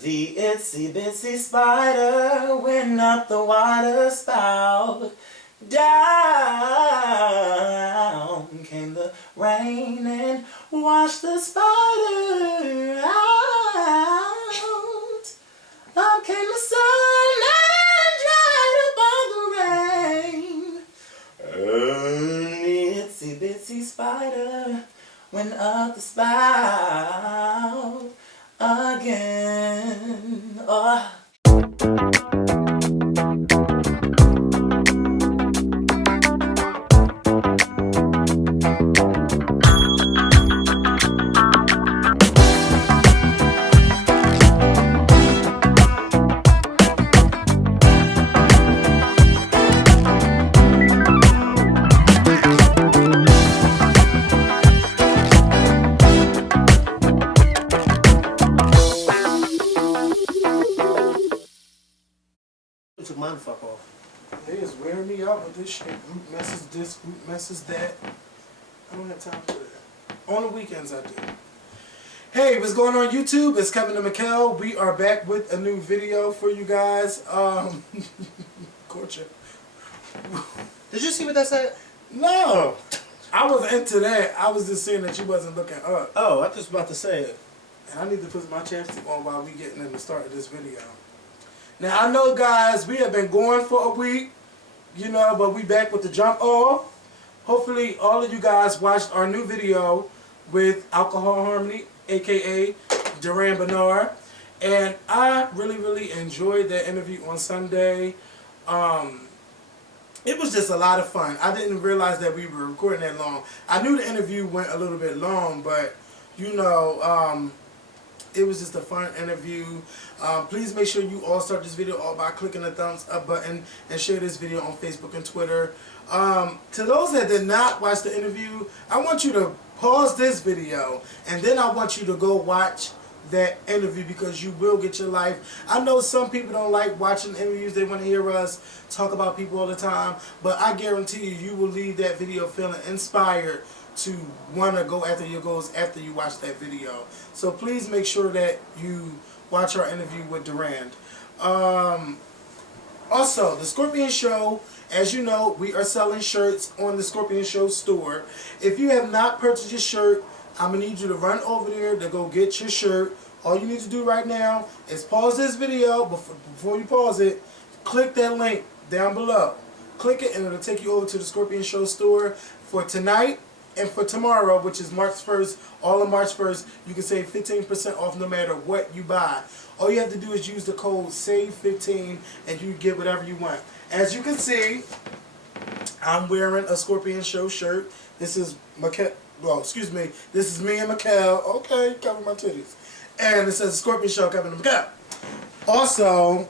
The itsy bitsy spider went up the water spout. Down came the rain and washed the spider out. Up came the sun and dried up all the rain. And the itsy bitsy spider went up the spout again. Oh. Took mine the fuck off. They is wearing me out with this shit. Group messes this, group messes that. I don't have time for that. On the weekends I do. Hey, what's going on YouTube? It's Kevin and Mikkel. We are back with a new video for you guys. Courtship. Did you see what that said? No! I wasn't into that. I was just saying that you wasn't looking up. Oh, I was just about to say it. And I need to put my chapstick on while we getting in the start of this video. Now, I know, guys, we have been going for a week, you know, but we back with the jump off. Hopefully, all of you guys watched our new video with Alcohol Harmony, a.k.a. Duran Bernard. And I really enjoyed that interview on Sunday. It was just a lot of fun. I didn't realize that we were recording that long. I knew the interview went a little bit long, but, you know, it was just a fun interview. Please make sure you all start this video off by clicking the thumbs up button and share this video on Facebook and Twitter. To those that did not watch the interview, I want you to pause this video and then I want you to go watch that interview because you will get your life. I know some people don't like watching interviews. They want to hear us talk about people all the time, but I guarantee you, you will leave that video feeling inspired to want to go after your goals after you watch that video. So please make sure that you watch our interview with Durand. Also, the Scorpion Show, as you know, we are selling shirts on the Scorpion Show store. If you have not purchased your shirt, I'm going to need you to run over there to go get your shirt. All you need to do right now is pause this video. Before you pause it, click that link down below. Click it and it'll take you over to the Scorpion Show store for tonight. And for tomorrow, which is March 1st, all of March 1st, you can save 15% off no matter what you buy. All you have to do is use the code SAVE15 and you get whatever you want. As you can see, I'm wearing a Scorpion Show shirt. This is Mikkel. Well, excuse me. This is me and Mikkel. Okay, cover my titties. And it says Scorpion Show, Kevin and Mikkel. Also,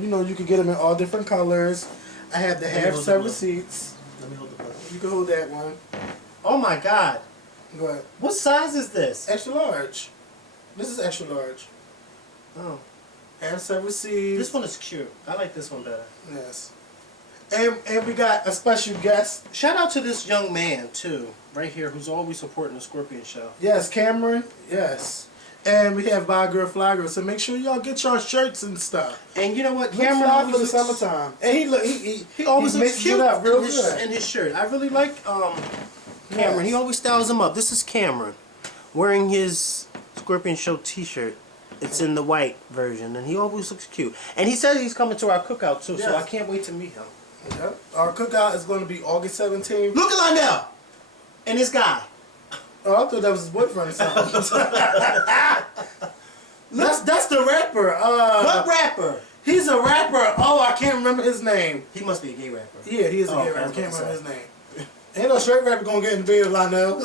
you know, you can get them in all different colors. I have the half-set receipts. Let me hold the button. You can hold that one. Oh my god. Go ahead. What size is this? Extra large. This is extra large. Oh. Half-set receipts. This one is cute. I like this one better. Yes. And we got a special guest. Shout out to this young man, too, right here, who's always supporting the Scorpion Show. Yes, Cameron. Yes. And we have Buy Girl Fly Girl. So make sure y'all get your shirts and stuff. And you know what? Cameron always for the summertime. And he always looks cute up real in his shirt. I really like Cameron. Yes. He always styles him up. This is Cameron wearing his Scorpion Show t-shirt. It's in the white version, and he always looks cute. And he says he's coming to our cookout, too, so I can't wait to meet him. Yep. Our cookout is going to be August 17th. Look at Lionel! And this guy. Oh, I thought that was his boyfriend or something. that's the rapper. What rapper? He's a rapper. Oh, I can't remember his name. He must be a gay rapper. Yeah, he is a gay rapper. I can't remember his name. Ain't no straight rapper gonna get in the bed with Lionel.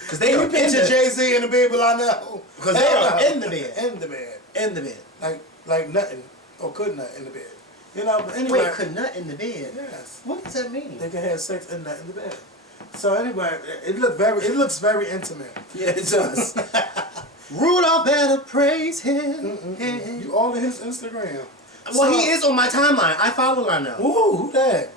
Because they you picture Jay-Z in the bed with Lionel. Because they are in the bed. In the bed. In the bed. Like nothing. Or could nut in the bed. You know, but anyway. Wait, could nut in the bed? Yes. What does that mean? They can have sex and nut in the bed. So anyway, it looks very intimate. Yeah, it does. Rudolph better praise him. You all in his Instagram. Well, he is on my timeline. I follow Lionel. Ooh, who that?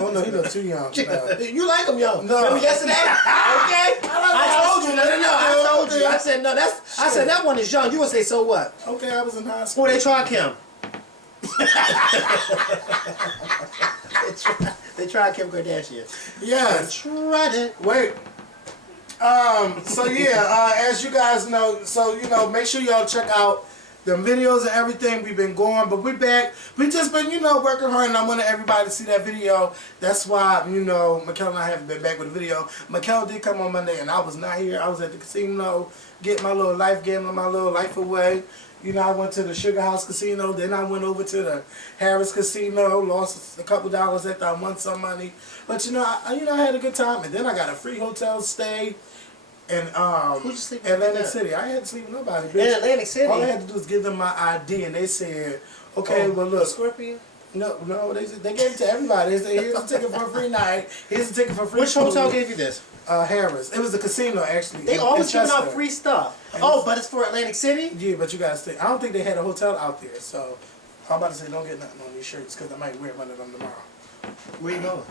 Oh no, he look too young. No. You like him young. No. Remember yesterday? Okay. I told you. No. I told you. I said no. I said that one is young. You would say so what? Okay, I was in high school. Oh, they tried Kim. they tried Kim Kardashian. Yes. They tried it. Wait. So yeah, as you guys know, make sure y'all check out the videos and everything. We've been going, but we're back. We just been, working hard, and I wanted everybody to see that video. That's why, Mikkel and I haven't been back with a video. Mikkel did come on Monday, and I was not here. I was at the casino getting my little life away. I went to the Sugar House Casino, then I went over to the Harris Casino, lost a couple dollars after I won some money. But I had a good time, and then I got a free hotel stay in Atlantic City. I had to sleep with nobody, bitch. In Atlantic City? All I had to do was give them my ID, and they said, okay, well look. Scorpion? No, they gave it to everybody. They said, here's a ticket for a free night, here's a ticket for free Which food. hotel gave you this? Harris. It was a casino, actually. They always giving out free stuff. But it's for Atlantic City? Yeah, but you gotta stay. I don't think they had a hotel out there, so I'm about to say don't get nothing on these shirts because I might wear one of them tomorrow. Where you going?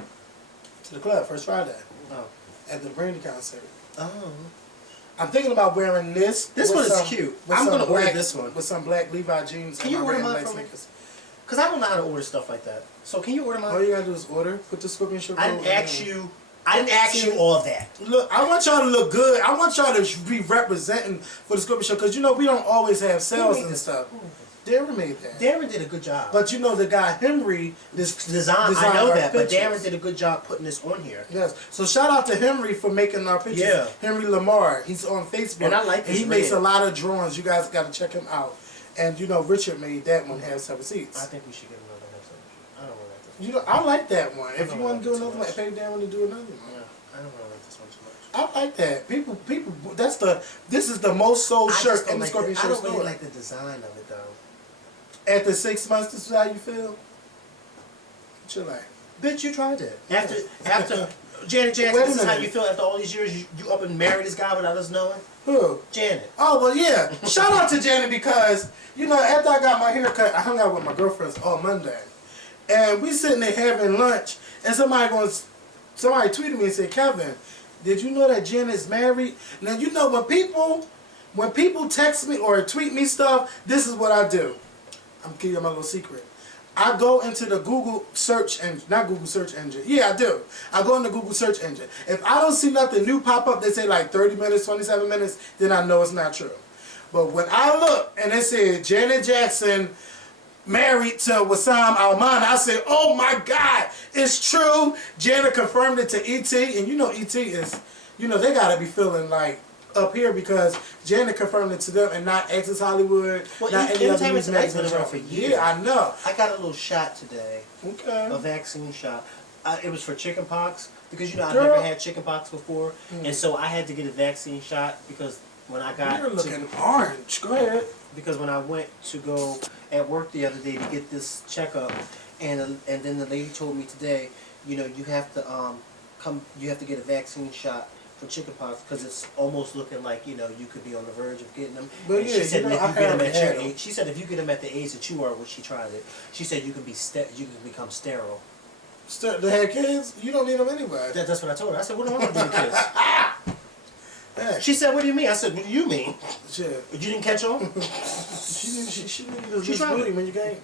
To the club, first Friday. Oh. At the Brandy concert. Oh. I'm thinking about wearing this. This one is cute. I'm gonna order this one. With some black Levi jeans. Can you order mine for me? Because I don't know how to order stuff like that. So can you order mine? All you gotta do is order. Put the Scorpion Show. I didn't ask you all of that. Look, I want y'all to look good. I want y'all to be representing for the Scorpion Show because we don't always have sales and stuff. Darren made that. Darren did a good job. But the guy Henry, this design I know that, pictures. but Darren did a good job putting this on here. Yes. So shout out to Henry for making our pictures. Yeah. Henry Lamar. He's on Facebook. And I like this. He makes a lot of drawings. You guys got to check him out. And Richard made that one have 7 seats. I think we should get another have 7 seats. I don't really like this. I like that one. If you want to do another one, pay Darren to do another one. Yeah, I don't really like this one too much. I like that. People. This is the most sold shirt in the Scorpion Show I don't store. really like the design of it though. After 6 months, this is how you feel? What you like? Bitch, you tried it. After Janet Jackson, this is how you feel after all these years. You up and married this guy without us knowing? Who? Janet. Oh, well, yeah. Shout out to Janet because, after I got my hair cut, I hung out with my girlfriends all Monday. And we sitting there having lunch, and somebody tweeted me and said, Kevin, did you know that Janet's married? Now, when people text me or tweet me stuff, this is what I do. I'm giving you my little secret. I go into the Google search engine, not Google search engine. Yeah, I do. I go in the Google search engine. If I don't see nothing new pop up, they say like 30 minutes, 27 minutes, then I know it's not true. But when I look and it said Janet Jackson married to Wissam Alman, I said, oh my God, it's true. Janet confirmed it to E.T. And E.T. is, they gotta be feeling like up here because Janet confirmed it to them and not Access Hollywood, well, not any other news Tonight's magazine. been around for years. Yeah, I know. I got a little shot today. Okay. A vaccine shot. It was for chicken pox because I've Girl. never had chicken pox before, and so I had to get a vaccine shot because when I got You're looking orange. Go ahead. Because when I went to go at work the other day to get this checkup, and then the lady told me today, you have to you have to get a vaccine shot for chickenpox because it's almost looking like you could be on the verge of getting them. But and yeah, she said if you get them at your age, she said if you get them at the age that you are, when she tried it, she said you can become sterile. To have kids, you don't need them anyway. That's what I told her. I said, what do I want to do with kids? Hey. She said, what do you mean? I said, what do you mean? Shit. You didn't catch on? She knew you tried booty when you came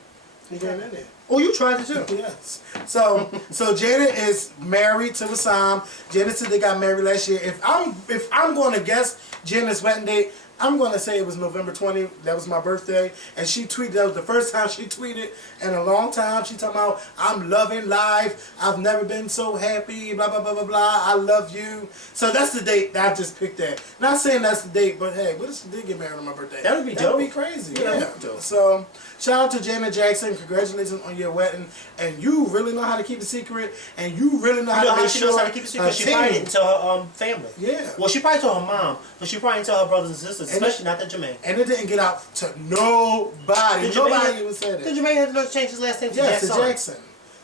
in there. Oh, you tried it too? Yes. So Janet is married to Wissam. Janet said they got married last year. If I'm going to guess Janet's wedding date, I'm going to say it was November 20th. That was my birthday. And she tweeted, that was the first time she tweeted in a long time. She talking about, I'm loving life. I've never been so happy, blah, blah, blah, blah, blah. I love you. So that's the date that I just picked that. Not saying that's the date, but hey, what if she did get married on my birthday? That would be dope. That would be crazy. Yeah. That would be dope. So shout out to Janet Jackson. Congratulations on your wedding. And you really know how to keep it secret. And you really know how to make she sure knows how to keep it secret. She probably didn't tell her family. Yeah. Well, she probably told her mom, but she probably didn't tell her brothers and sisters, especially not to Jermaine. And it didn't get out to nobody. Nobody even said it. Did Jermaine have to change his last name to Jackson? Jackson.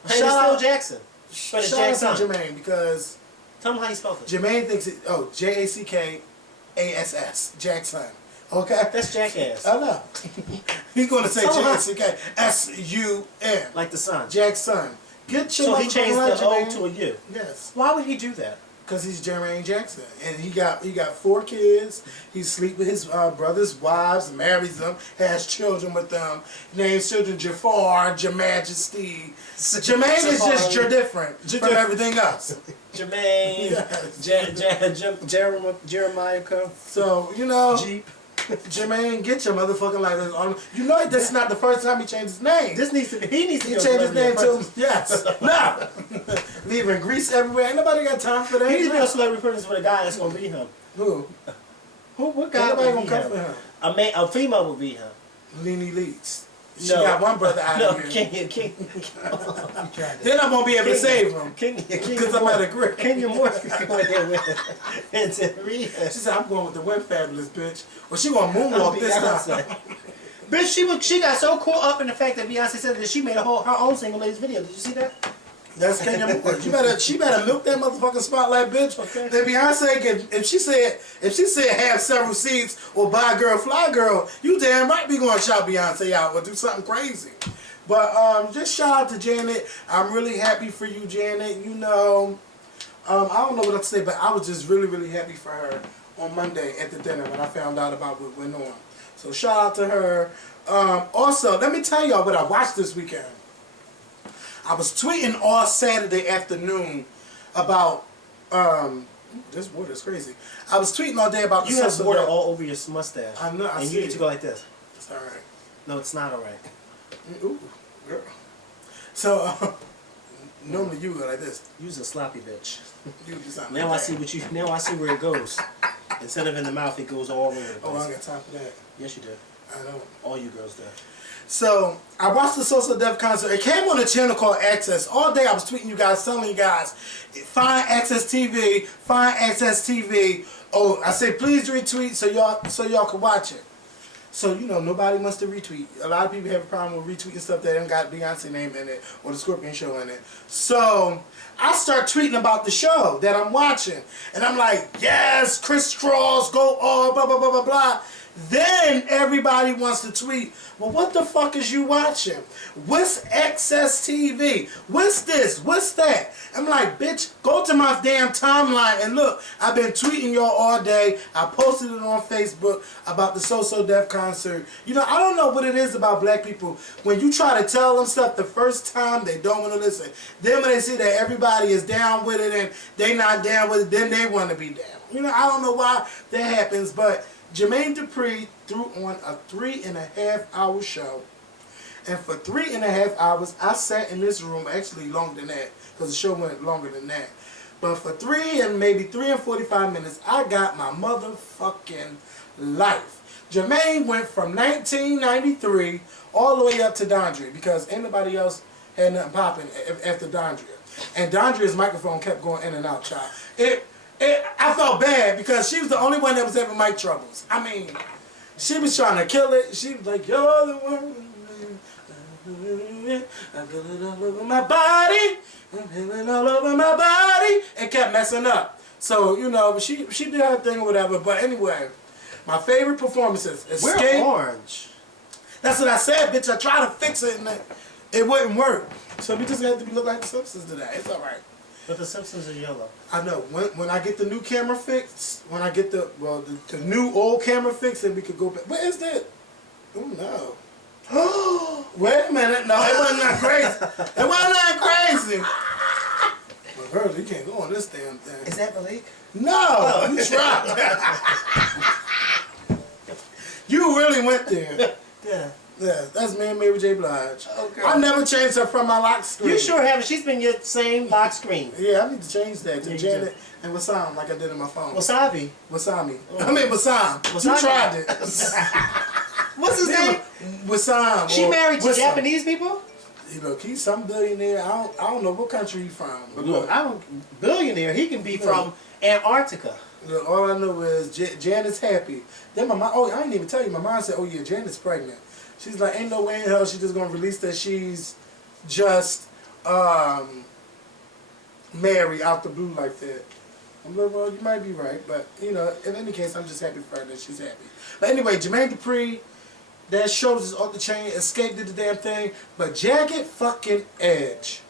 Shout Shout out out Jackson. But it's shout out Jackson. to Jermaine because Tell him how you spell it. Jermaine thinks it. Oh, Jackass. Jackson. Okay. That's jackass. I know. He's gonna say Tell him how- Jackass. Sun. Like the sun. Jackson. Get your So he motherfucking changed life, the O Jermaine. to a U. Yes. Why would he do that? Because he's Jermaine Jackson, and he got 4 kids. He sleep with his brother's wives, marries them, has children with them. Names children Jafar, Your Majesty. Jermaine is just different from everything else. Jermaine, Yes. Jeremiah, So you know, Jeep. Jermaine, get your motherfucking life. You know that's not the first time he changed his name. This needs to be. He needs to He go changed his Celebrity name to Apprentice. yes. No. Leaving grease everywhere. Ain't nobody got time for that. He needs to be a Celebrity Apprentice with a guy that's gonna be him. Who? What Ain't guy nobody would gonna be come him? for him. A female would be him. Lene Leeds. She No. got one brother out No, of here. King. Then I won't be able to save him. Because Because I'm at a grip. Kenya Morris could come in here with him and to read She said, I'm going with the Win Fabulous, bitch. Well, she gonna moonwalk this time. Bitch, she got so caught up in the fact that Beyonce said that she made her own single ladies video. Did you see that? That's Kenya Moore. She better milk that motherfucking spotlight, bitch. Okay. Then Beyonce can, if she said have several seats or buy girl, fly girl, you damn right be going to shout Beyonce out or do something crazy. But just shout out to Janet. I'm really happy for you, Janet. You know, I don't know what else to say, but I was just really, really happy for her on Monday at the dinner when I found out about what went on. So shout out to her. Also, let me tell y'all what I watched this weekend. I was tweeting all Saturday afternoon about this water is crazy. I was tweeting all day about You the have social water death. all over your mustache. I know. I and see you need it. to go like this. It's all right. No, it's not all right. Ooh, girl. So normally you go like this. You's a sloppy bitch. You do something. Now like I see that. what you. Now I see where it goes. Instead of in the mouth, it goes all over the place. Oh, I ain't got time for that. Yes, you do. I don't. All you girls do. So I watched the Social Death concert. It came on a channel called Access. All day I was tweeting you guys, telling you guys, find Access TV, find Access TV. Oh, I said please retweet so y'all can watch it. So you know nobody wants to retweet. A lot of people have a problem with retweeting stuff that ain't got Beyonce name in it or the Scorpion Show in it. So I start tweeting about the show that I'm watching, and I'm like, yes, Chris Cross, go all blah blah blah blah blah. Then everybody wants to tweet, well, what the fuck is you watching? What's Access TV? What's this? What's that? I'm like, bitch, go to my damn timeline and look. I've been tweeting y'all all day. I posted it on Facebook about the So Deaf concert. You know, I don't know what it is about black people. When you try to tell them stuff the first time, they don't want to listen. Then when they see that everybody is down with it and they not down with it, then they want to be down. You know, I don't know why that happens, but Jermaine Dupri threw on a 3.5-hour show, and for 3.5 hours I sat in this room, actually longer than that because the show went longer than that, but for 3 and 45 minutes I got my motherfucking life. Jermaine went from 1993 all the way up to Dondria because ain't nobody else had nothing popping after Dondria, and Dondria's microphone kept going in and out, child. I felt bad because she was the only one that was having mic troubles. I mean, she was trying to kill it. She was like, you're the one. I feel it all over my body. I feel it all over my body. And kept messing up. So, you know, she did her thing or whatever. But anyway, my favorite performances. Escape. We're orange. That's what I said, bitch. I tried to fix it and it wouldn't work. So we just had to look like the Simpsons today. It's all right. But the Simpsons are yellow. I know. When I get the new camera fixed, when I get the new old camera fixed, then we could go back. What is that? Oh no. Wait a minute. No, it wasn't that crazy. It wasn't that crazy. But girl, you can't go on this damn thing. Is that Malik? No, you tried. You really went there. Yeah. Yeah, that's me and Mary J. Blige. Okay. I never changed her from my lock screen. You sure haven't. She's been your same lock screen. Yeah, I need to change that to Yeah, you Janet and Wasam like I did in my phone. Wasabi. Wasami. I mean Wasam. You Wasabi. tried it. What's his name? Wasam. She married to Wissam. Japanese people? You look, he's some billionaire. I don't know what country he's from. But look, I don't. Billionaire. He can be from Antarctica. look, all I know is Janet's happy. Then my mom. Oh, I didn't even tell you. My mom said, "Oh yeah, Janet's pregnant." She's like, "Ain't no way in hell she's just gonna release that she's just married out the blue like that." I'm like, well, you might be right, but you know, in any case, I'm just happy for her that she's happy. But anyway, Jermaine Dupri, that shows is off the chain. Escape did the damn thing, but Jagged fucking Edge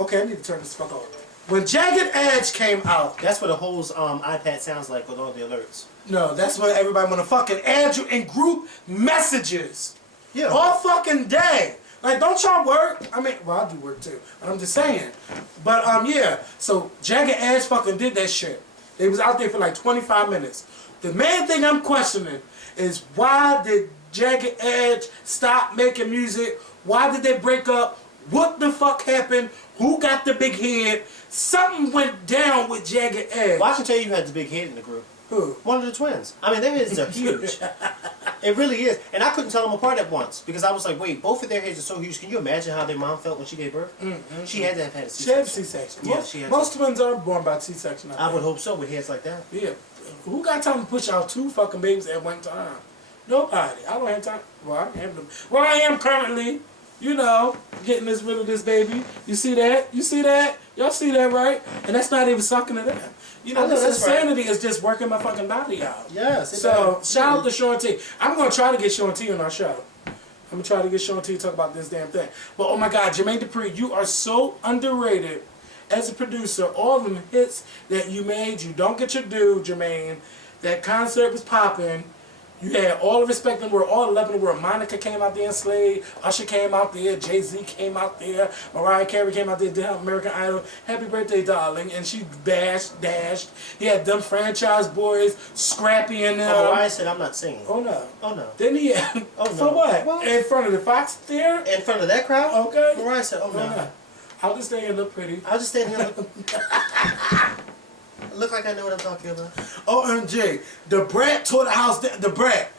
Okay, I need to turn this fuck off. When Jagged Edge came out, That's what the whole iPad sounds like with all the alerts. no, that's when everybody wanna fucking add you in group messages. Yeah. All fucking day. Like, don't y'all work? I mean, well, I do work too. But I'm just saying. But, yeah. So, Jagged Edge fucking did that shit. They was out there for like 25 minutes. The main thing I'm questioning is why did Jagged Edge stop making music? Why did they break up? What the fuck happened? Who got the big head? Something went down with Jagged Edge. Well, I can tell you who had the big head in the group. Who? One of the twins. I mean, their heads are huge. It really is. And I couldn't tell them apart at once because I was like, wait, both of their heads are so huge. Can you imagine how their mom felt when she gave birth? She had to have had a She had a C-section. C-section. Yeah, she had Most twins are born by C-section. I would hope so with heads like that. Yeah. Who got time to push out 2 fucking babies at one time? Nobody. I don't have time. Well, I don't have them. Well, I am currently, you know, getting rid of this baby. You see that? You see that? Y'all see that, right? And that's not even sucking it in. You know, this insanity is just working my fucking body out. Yes. So, shout out to Sean T. I'm going to try to get Sean T on our show. I'm going to try to get Sean T to talk about this damn thing. But, oh my God, Jermaine Dupri, you are so underrated as a producer. All them hits that you made, you don't get your due, Jermaine. That concert was popping. You had all the respect in the world, all the love in the world. Monica came out there and slayed. Usher came out there. Jay-Z came out there. Mariah Carey came out there, did American Idol. Happy birthday, darling. And she dashed. He had them franchise boys, Scrappy and them. Oh, Mariah said, I'm not singing. Oh, no. Oh, no. Didn't he? Oh, no. For what? Well, in front of the Fox there? in front of that crowd? Okay. Mariah said, oh, no. I'll just stay and look pretty. I'll just stand here look like I know what I'm talking about. OMG. The Brat tore the house down. The Brat.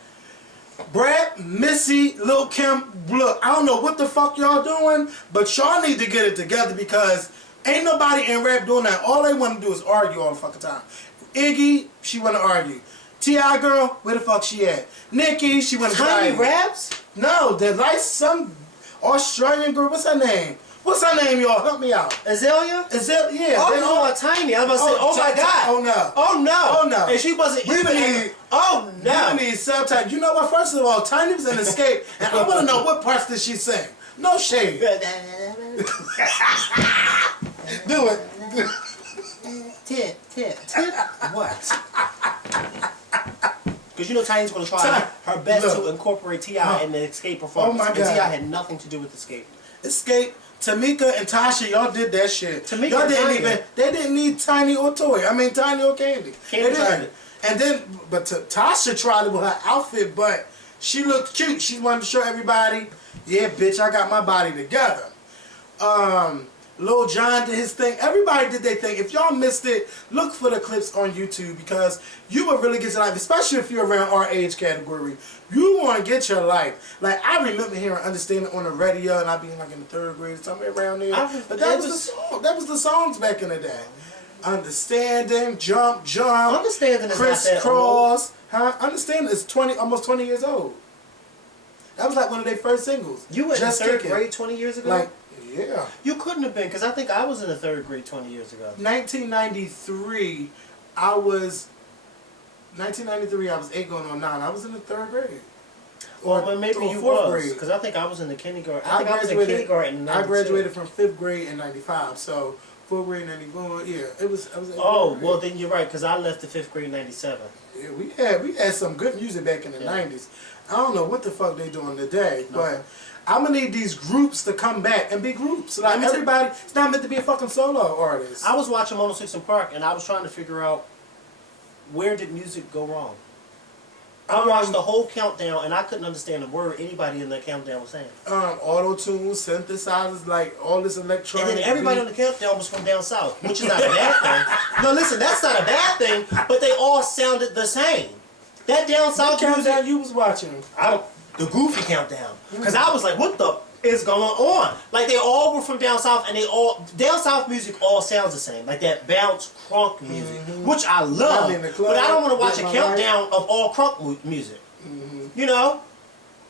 Brad, Missy, Lil Kim, look, I don't know what the fuck y'all doing, but y'all need to get it together because ain't nobody in rap doing that. All they want to do is argue all the fucking time. Iggy, she want to argue. T.I. girl, where the fuck she at? Nikki, she want to Tiny Raps? No, they're like some Australian girl. What's her name? What's her name, y'all? Help me out. Azalea? Azalea, yeah. Oh, no, Tiny. I was about to say, oh my God. Oh, no. Oh, no. Oh, no. And she wasn't We even. need- Oh, no. You need subtitles. You know what? First of all, Tiny was in Escape, and I want to know what parts did she sing. No shade. Do it. Tip. What? Because you know Tiny's going to try her best to incorporate T.I. in the Escape performance. Oh, my And God. T.I. had nothing to do with Escape. Escape. Tamika and Tasha, y'all did that shit. Tamika Y'all and didn't Tanya. even. They didn't need Tiny or Toy. I mean Tiny or Candy. Candy They tried didn't. it. And then, but Tasha tried it with her outfit, but she looked cute. She wanted to show everybody, yeah, bitch, I got my body together. Lil Jon did his thing. Everybody did their thing. If y'all missed it, look for the clips on YouTube because you will really get your life, especially if you're around our age category. You want to get your life. Like, I remember hearing Understanding on the radio and I being like in the 3rd grade, somewhere around there. But that was the song. That was the songs back in the day. Understanding, Jump, Understanding is Crisscross. Huh? Understanding is almost 20 years old. That was like one of their first singles. You were in Just 3rd Kicking. grade 20 years ago? Like, yeah. You couldn't have been, because I think I was in the 3rd grade 20 years ago. 1993, I was 8 going on 9. I was in the 3rd grade. Well, maybe or you 4th was, grade. because I think I was in the kindergarten. I I was in kindergarten in 92. I graduated from 5th grade in 95, so 4th grade 94, yeah. I was in Oh, 4th well grade. then you're right, because I left the 5th grade in 97. Yeah, we had some good music back in the 90s. I don't know what the fuck they doing today, but I'm gonna need these groups to come back and be groups. Like everybody, it's not meant to be a fucking solo artist. I was watching 106 in Park, and I was trying to figure out where did music go wrong. I watched the whole countdown, and I couldn't understand a word anybody in the countdown was saying. Auto-tune, synthesizers, like all this electronic. And then everybody on the countdown was from down south, which is not a bad thing. No, listen, that's not a bad thing, but they all sounded the same. That down south countdown music, you was watching. the goofy countdown, because I was like, what the is going on? Like, they all were from down south, and down south music all sounds the same, like that bounce crunk music, which I love, but I don't want to watch a countdown of all crunk music. You know?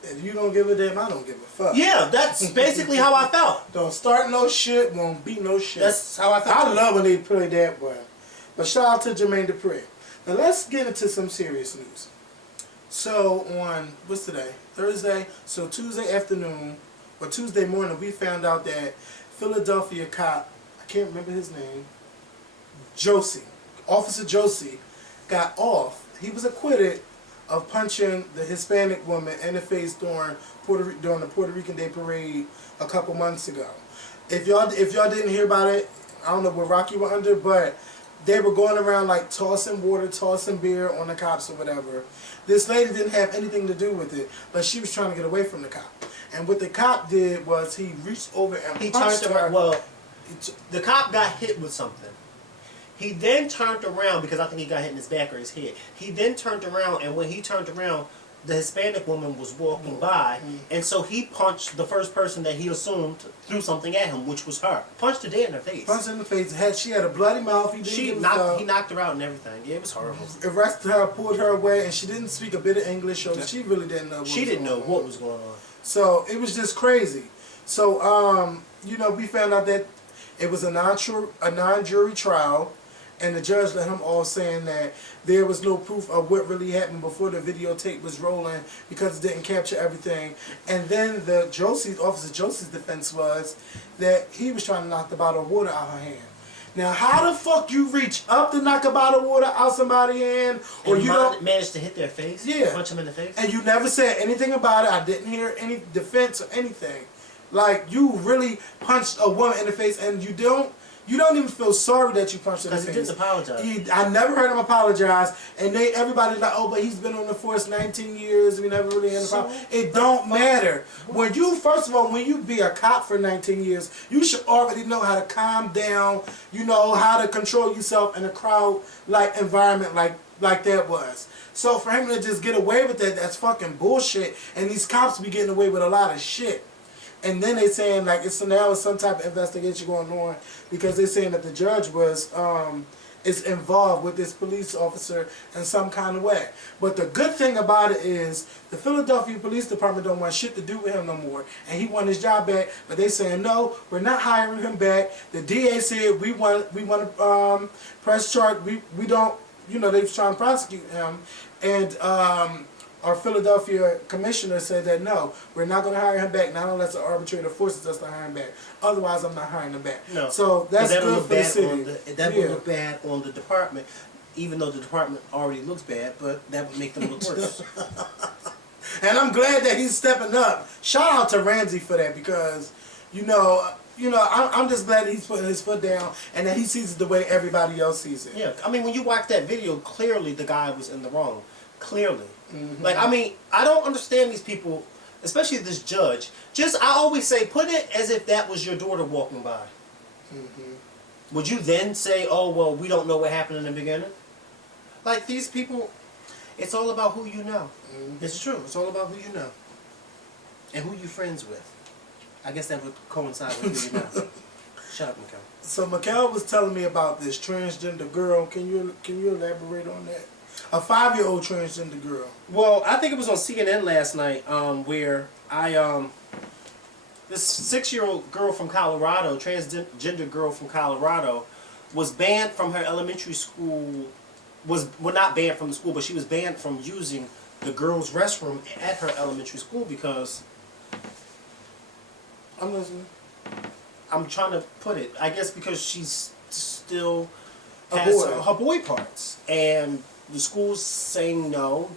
If you don't give a damn, I don't give a fuck. Yeah, that's basically how I felt. Don't start no shit, won't be no shit. That's how I felt. I love when they play that way. But shout out to Jermaine Dupri. Now let's get into some serious news. So on, what's today? Thursday. So Tuesday afternoon, or Tuesday morning, we found out that Philadelphia cop can't remember his name, Josey, Officer Josey, got off. He was acquitted of punching the Hispanic woman in the face during the Puerto Rican Day Parade a couple months ago. If y'all didn't hear about it, I don't know what rock you were under, but they were going around like tossing water, tossing beer on the cops or whatever. This lady didn't have anything to do with it, but she was trying to get away from the cop. And what the cop did was he reached over and punched her. Well, the cop got hit with something. He then turned around, because I think he got hit in his back or his head. He then turned around, and when he turned around, the Hispanic woman was walking by, and so he punched the first person that he assumed threw something at him, which was her. Punched her dead in her face. Punched her in the face. She had a bloody mouth. He knocked her out and everything. Yeah, it was horrible. Arrested her, pulled her away, and she didn't speak a bit of English, so she really didn't know what was going on. So it was just crazy. So, we found out that it was a non-jury trial, and the judge let him off saying that there was no proof of what really happened before the videotape was rolling because it didn't capture everything. And then Officer Josey's defense was that he was trying to knock the bottle of water out her hand. Now, how the fuck you reach up to knock a bottle of water out somebody's hand, or and you don't manage to hit their face? Yeah, punch them in the face. And you never said anything about it. I didn't hear any defense or anything. Like, you really punched a woman in the face, and you don't even feel sorry that you punched her in the face. Because he didn't apologize. I never heard him apologize, and everybody's like, oh, but he's been on the force 19 years, we never really had a problem. It don't matter. First of all, when you be a cop for 19 years, you should already know how to calm down, how to control yourself in a crowd-like environment like that was. So for him to just get away with that, that's fucking bullshit, and these cops be getting away with a lot of shit. And then they saying like it's some type of investigation going on because they're saying that the judge is involved with this police officer in some kind of way. But the good thing about it is the Philadelphia Police Department don't want shit to do with him no more, and he won his job back. But they saying no, we're not hiring him back. The DA said we want to press charge. We don't. They was trying to prosecute him, and our Philadelphia commissioner said that no, we're not going to hire him back, not unless the arbitrator forces us to hire him back. Otherwise, I'm not hiring him back. No. So that's good for the city. That would look bad on the department, even though the department already looks bad, but that would make them look worse. And I'm glad that he's stepping up. Shout out to Ramsey for that because, I'm just glad that he's putting his foot down and that he sees it the way everybody else sees it. Yeah, I mean, when you watch that video, clearly the guy was in the wrong. Clearly. Mm-hmm. I don't understand these people, especially this judge. I always say, put it as if that was your daughter walking by. Mm-hmm. Would you then say, oh, well, we don't know what happened in the beginning? Like, these people, it's all about who you know. Mm-hmm. It's true. It's all about who you know. And who you're friends with. I guess that would coincide with who you know. Shut up, Mikkel. So Mikkel was telling me about this transgender girl. Can you elaborate on that? A 5-year-old transgender girl. Well, I think it was on CNN last night, where this 6-year-old girl from Colorado, transgender girl from Colorado, was banned from her elementary school. Not banned from the school, but she was banned from using the girls' restroom at her elementary school because. I'm listening. I'm trying to put it. I guess because she's still has her boy parts, and the school's saying no.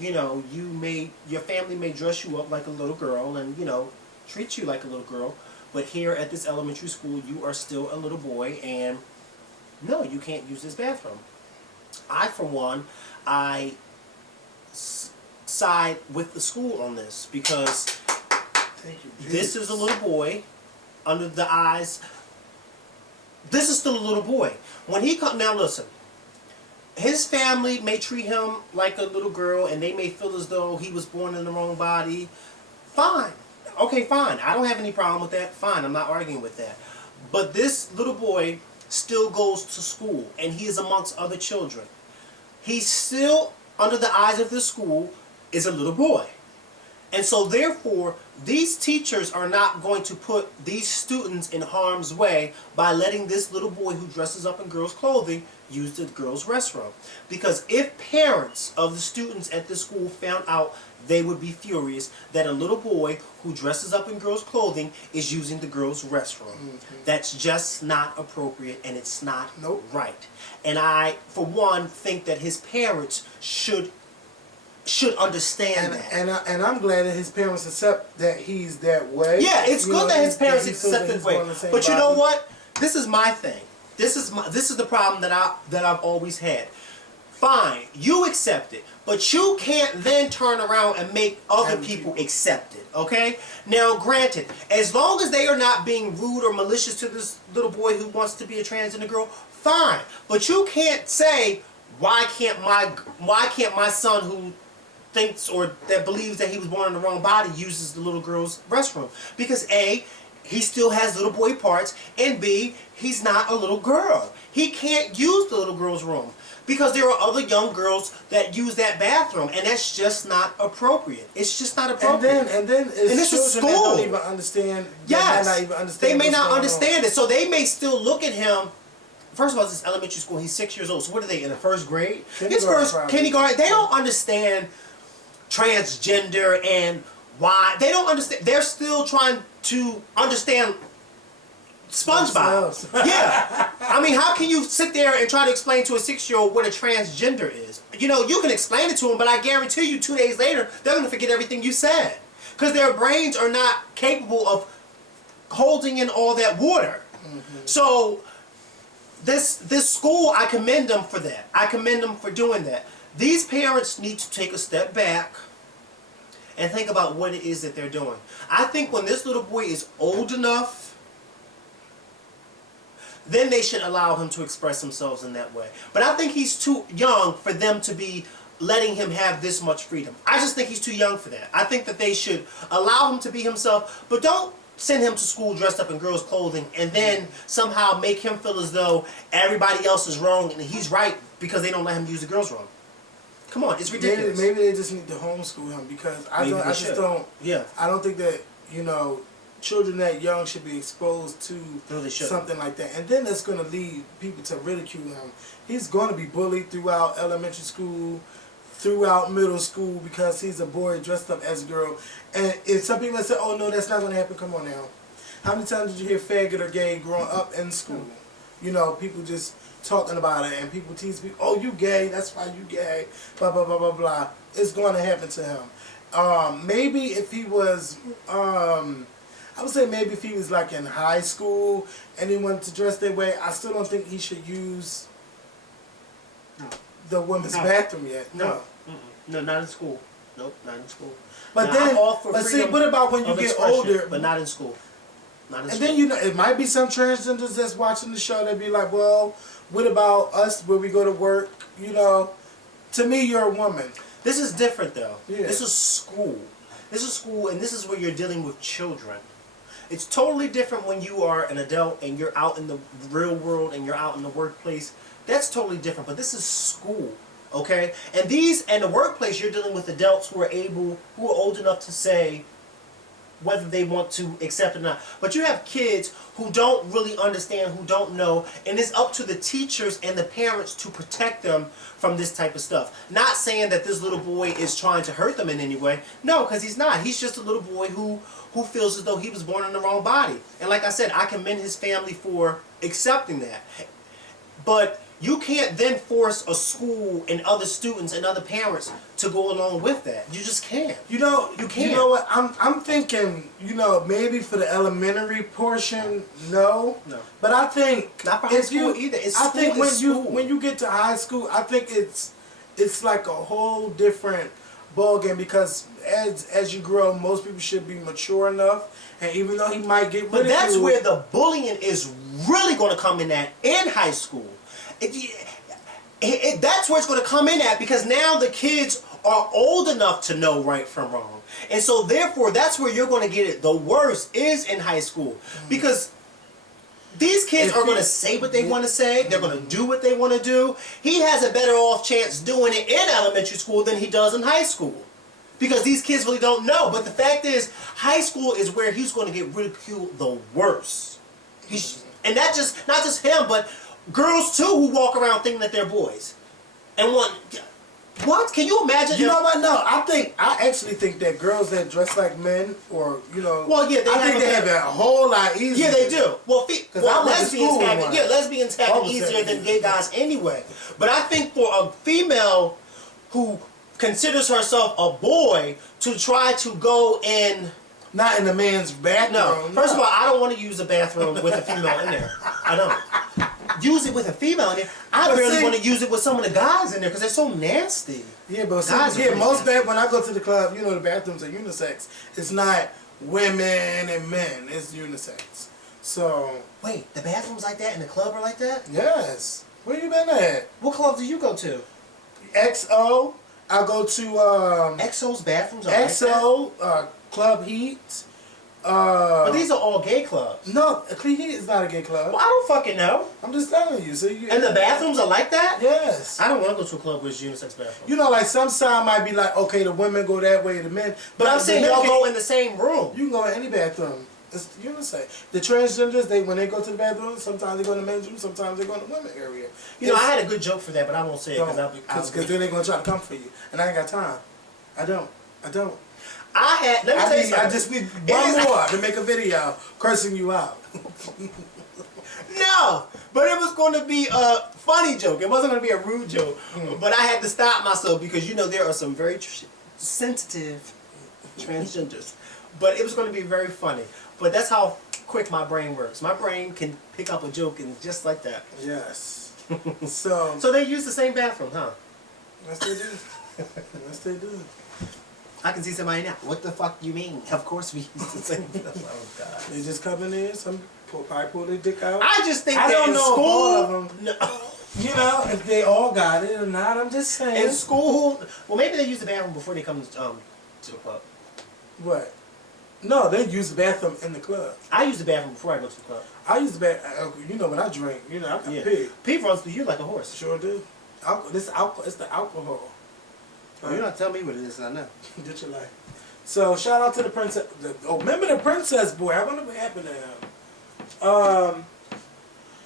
Your family may dress you up like a little girl and treat you like a little girl, but here at this elementary school you are still a little boy, and no, you can't use this bathroom. For one, side with the school on this because this is a little boy under the eyes. This is still a little boy. When he comes, now listen, his family may treat him like a little girl and they may feel as though he was born in the wrong body. Fine. Okay, fine. I don't have any problem with that. Fine, I'm not arguing with that. But this little boy still goes to school and he is amongst other children. He's still, under the eyes of the school, is a little boy. And so therefore, these teachers are not going to put these students in harm's way by letting this little boy who dresses up in girls' clothing use the girls' restroom. Because if parents of the students at the school found out, they would be furious that a little boy who dresses up in girls' clothing is using the girls' restroom. That's just not appropriate, and it's not right. And I, for one, think that his parents should understand that. And I'm glad that his parents accept that he's that way. Yeah, it's good that his parents accept that way. But you know what? This is my thing. This is the problem that I've always had. Fine, you accept it, but you can't then turn around and make other people accept it, okay? Now, granted, as long as they are not being rude or malicious to this little boy who wants to be a transgender girl, fine. But you can't say, why can't my son who thinks or that believes that he was born in the wrong body uses the little girl's restroom? Because A, he still has little boy parts, and B, he's not a little girl. He can't use the little girl's room because there are other young girls that use that bathroom, and that's just not appropriate. It's just not appropriate. And then it's children that don't even understand. Yes, may not even understand they may not going understand on. it, so they may still look at him. First of all, this is elementary school. He's 6 years old. So what are they, in the first grade? Kindergarten. They don't understand transgender and why. They don't understand. They're still trying to understand SpongeBob. Yeah. I mean, how can you sit there and try to explain to a 6-year-old what a transgender is? You know, you can explain it to them, but I guarantee you 2 days later, they're going to forget everything you said. Because their brains are not capable of holding in all that water. So this school, I commend them for that. I commend them for doing that. These parents need to take a step back and think about what it is that they're doing. I think when this little boy is old enough, then they should allow him to express themselves in that way. But I think he's too young for them to be letting him have this much freedom. I just think he's too young for that. I think that they should allow him to be himself, but don't send him to school dressed up in girls' clothing and then somehow make him feel as though everybody else is wrong and he's right because they don't let him use the girls' room. Come on, it's ridiculous. Maybe they just need to homeschool him because I don't think that, you know, children that young should be exposed to something like that. And then it's going to lead people to ridicule him. He's going to be bullied throughout elementary school, throughout middle school because he's a boy dressed up as a girl. And if some people say, oh no, that's not going to happen, come on now. How many times did you hear faggot or gay growing up in school? You know, people just talking about it and people tease me, oh, you gay, that's why you gay, blah, blah, blah, blah, blah. It's going to happen to him. Maybe if he was, I would say maybe if he was like in high school and he wanted to dress that way, I still don't think he should use the women's bathroom yet. No, not in school. Nope, not in school. But now, but see, what about when you get older? But not in school. And then, you know, it might be some transgenders that's watching the show that be like, well, what about us when we go to work? You know, to me, you're a woman. This is different, though. Yeah. This is school. This is school, and this is where you're dealing with children. It's totally different when you are an adult and you're out in the real world and you're out in the workplace. That's totally different, but this is school, okay? And the workplace, you're dealing with adults who are old enough to say whether they want to accept it or not. But you have kids who don't really understand, who don't know, and it's up to the teachers and the parents to protect them from this type of stuff. Not saying that this little boy is trying to hurt them in any way. No, because he's not. He's just a little boy who feels as though he was born in the wrong body. And like I said, I commend his family for accepting that. But you can't then force a school and other students and other parents to go along with that. You just can't. You know, you can't. You know what? I'm thinking, you know, maybe for the elementary portion, no. But I think not for high school either. I think when you get to high school, I think it's like a whole different ball game because as you grow, most people should be mature enough. And even though he might get ridiculed, but that's where the bullying is really going to come in at in high school. That's where it's going to come in at because now the kids are old enough to know right from wrong. And so therefore that's where you're going to get it. The worst is in high school because these kids are going to say what they want to say. They're going to do what they want to do. He has a better off chance doing it in elementary school than he does in high school. Because these kids really don't know. But the fact is, high school is where he's going to get ridiculed the worst. And not just him, but girls too who walk around thinking that they're boys. And what? Can you imagine? You know what? No, I actually think that girls that dress like men, or well, yeah, I think they have it a whole lot easier. Yeah, they do. Well, lesbians have it easier than gay guys anyway. But I think for a female who considers herself a boy to try to go in. Not in a man's bathroom. No. First of all, I don't want to use a bathroom with a female in there. I don't. Use it with a female in there. I barely want to use it with some of the guys in there because they're so nasty. Yeah, but when I go to the club, the bathrooms are unisex. It's not women and men. It's unisex. So. Wait, the bathrooms like that in the club are like that? Yes. Where you been at? What club do you go to? XO. I go to XO's bathrooms are XO, like that? Club Heat. But these are all gay clubs. No, Club Heat is not a gay club. Well, I don't fucking know. I'm just telling you. And the bathrooms are like that? Yes. I don't want to go to a club with unisex bathrooms. Like some side might be like, okay, the women go that way, the men. But I'm saying y'all go in the same room. You can go in any bathroom. It's unisex. The transgenders, when they go to the bathroom, sometimes they go in the men's room, sometimes they go in the women's area. I had a good joke for that, but I won't say it because then they're gonna try to come for you, and I ain't got time. I don't. Let me tell you something. I just need one more to make a video cursing you out. No, but it was going to be a funny joke. It wasn't going to be a rude joke. But I had to stop myself because there are some very sensitive transgenders. But it was going to be very funny. But that's how quick my brain works. My brain can pick up a joke and just like that. Yes. So they use the same bathroom, huh? Yes, they do. Yes, they do. I can see somebody now. What the fuck you mean? Of course we use the same stuff. Oh, God. They just come in there, some probably pull their dick out. I just think I that don't in know school... all of them. No. If they all got it or not, I'm just saying. In school... Well, maybe they use the bathroom before they come to the club. What? No, they use the bathroom in the club. I use the bathroom before I go to the club. I use the bathroom, when I drink, I can pee. Pee runs through you like a horse. Sure do. It's the alcohol. You're not telling me what it is, I know. Get your life. So, shout out to the princess. Remember the princess boy. I wonder what happened to him.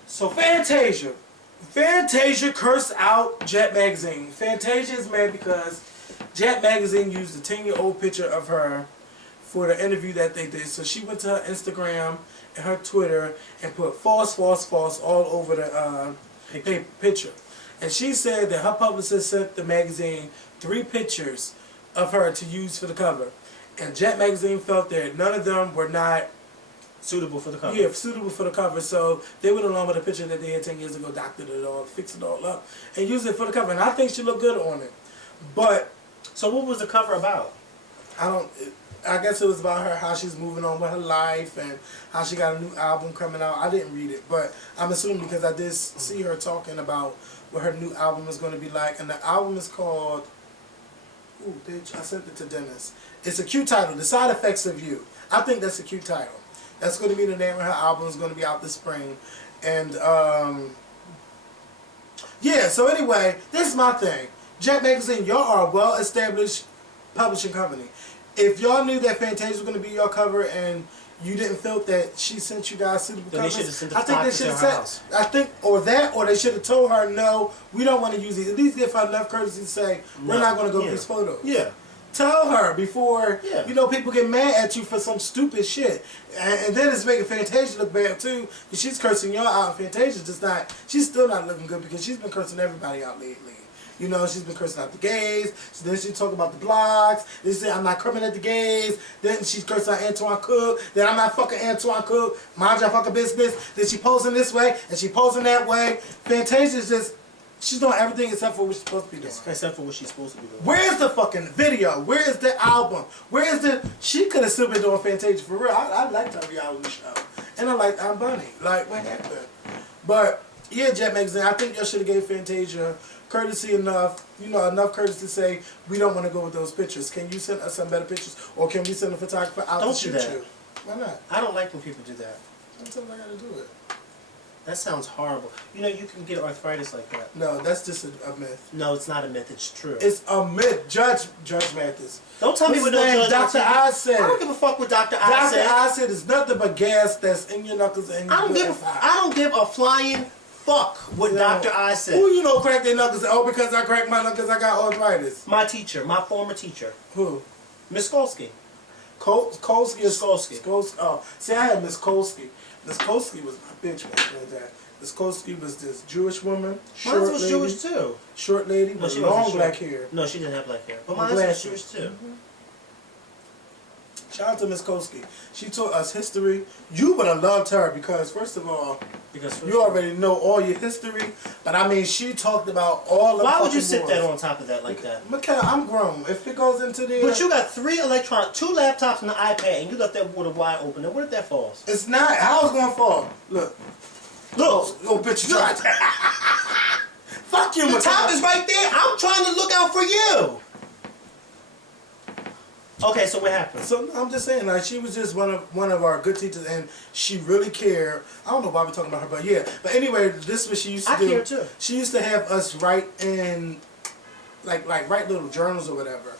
So, Fantasia. Fantasia cursed out Jet Magazine. Fantasia is mad because Jet Magazine used a 10-year-old picture of her for the interview that they did. So, she went to her Instagram and her Twitter and put false, false, false all over the picture. And she said that her publicist sent the magazine 3 pictures of her to use for the cover. And Jet Magazine felt that none of them were not suitable for the cover. Yeah, suitable for the cover. So they went along with a picture that they had 10 years ago, doctored it all, fixed it all up, and used it for the cover. And I think she looked good on it. But so what was the cover about? I guess it was about her, how she's moving on with her life and how she got a new album coming out. I didn't read it, but I'm assuming because I did see her talking about what her new album is going to be like. And the album is called... Ooh, bitch, I sent it to Dennis. It's a cute title, The Side Effects of You. I think that's a cute title. That's going to be the name of her album. It's going to be out this spring. And, yeah, so anyway, this is my thing. Jet Magazine, y'all are a well-established publishing company. If y'all knew that Fantasia was going to be your cover and you didn't feel that she sent you guys suitable covers, they should have sent the photographer to her house. I think, or they should have told her, no, we don't want to use these. At least give her enough courtesy to say, we're not going to go with these photos. Yeah. Tell her before, people get mad at you for some stupid shit. And then it's making Fantasia look bad too. She's cursing y'all out. Fantasia's she's still not looking good because she's been cursing everybody out lately. She's been cursing out the gays. Then she talk about the blogs. Then she said, I'm not coming at the gays. Then she's cursing out Antoine Cook. Then I'm not fucking Antoine Cook. Mind your fucking business. Then she posing this way and she posing that way. Fantasia's just, she's doing everything except for what she's supposed to be doing. Except for what she's supposed to be doing. Where's the fucking video? Where is the album? Where is the... She could have still been doing Fantasia for real. I liked her reality show. And I liked I'm Bunny. Like, what happened? But, yeah, Jet Magazine, I think y'all should have gave Fantasia courtesy enough, enough courtesy to say, we don't want to go with those pictures. Can you send us some better pictures? Or can we send a photographer out to shoot you? Why not? I don't like when people do that. Sometimes I gotta do it. That sounds horrible. You know, you can get arthritis like that. No, that's just a myth. No, it's not a myth. It's true. It's a myth. Judge Mathis. Don't tell me what no judge. Dr. Oz said. I don't give a fuck what Dr. Oz said. Dr. Oz said it's nothing but gas that's in your knuckles and I don't give a flying fuck what Dr. Oz said. Who you know crack their knuckles? Oh, because I cracked my knuckles, I got arthritis. My teacher, my former teacher. Who? Miss Kolsky. Kolsky or Skolsky. Oh, see, I had Miss Kolsky. Miss Kolsky was my bitch back then. Miss Kolsky was this Jewish woman. Mine was Jewish too. Short lady with long black hair. No, she didn't have black hair. But mine was Jewish too. Mm-hmm. Shout out to Miss Kolsky. She taught us history. You would have loved her because, first of all, you already know all your history. But I mean, she talked about all of. Why would you sit that on top of that like that? Mikhail, I'm grown. If it goes into there. But you got 2 laptops and an iPad, and you left that water wide open. Now, what if that falls? It's not. How it's gonna fall? Look. Oh, bitch, you tried. Fuck you, The top is right there. I'm trying to look out for you. Okay, so what happened? So I'm just saying, like, she was just one of our good teachers, and she really cared. I don't know why we're talking about her, but yeah. But anyway, this is what she used to do. I care too. She used to have us write in, like write little journals or whatever.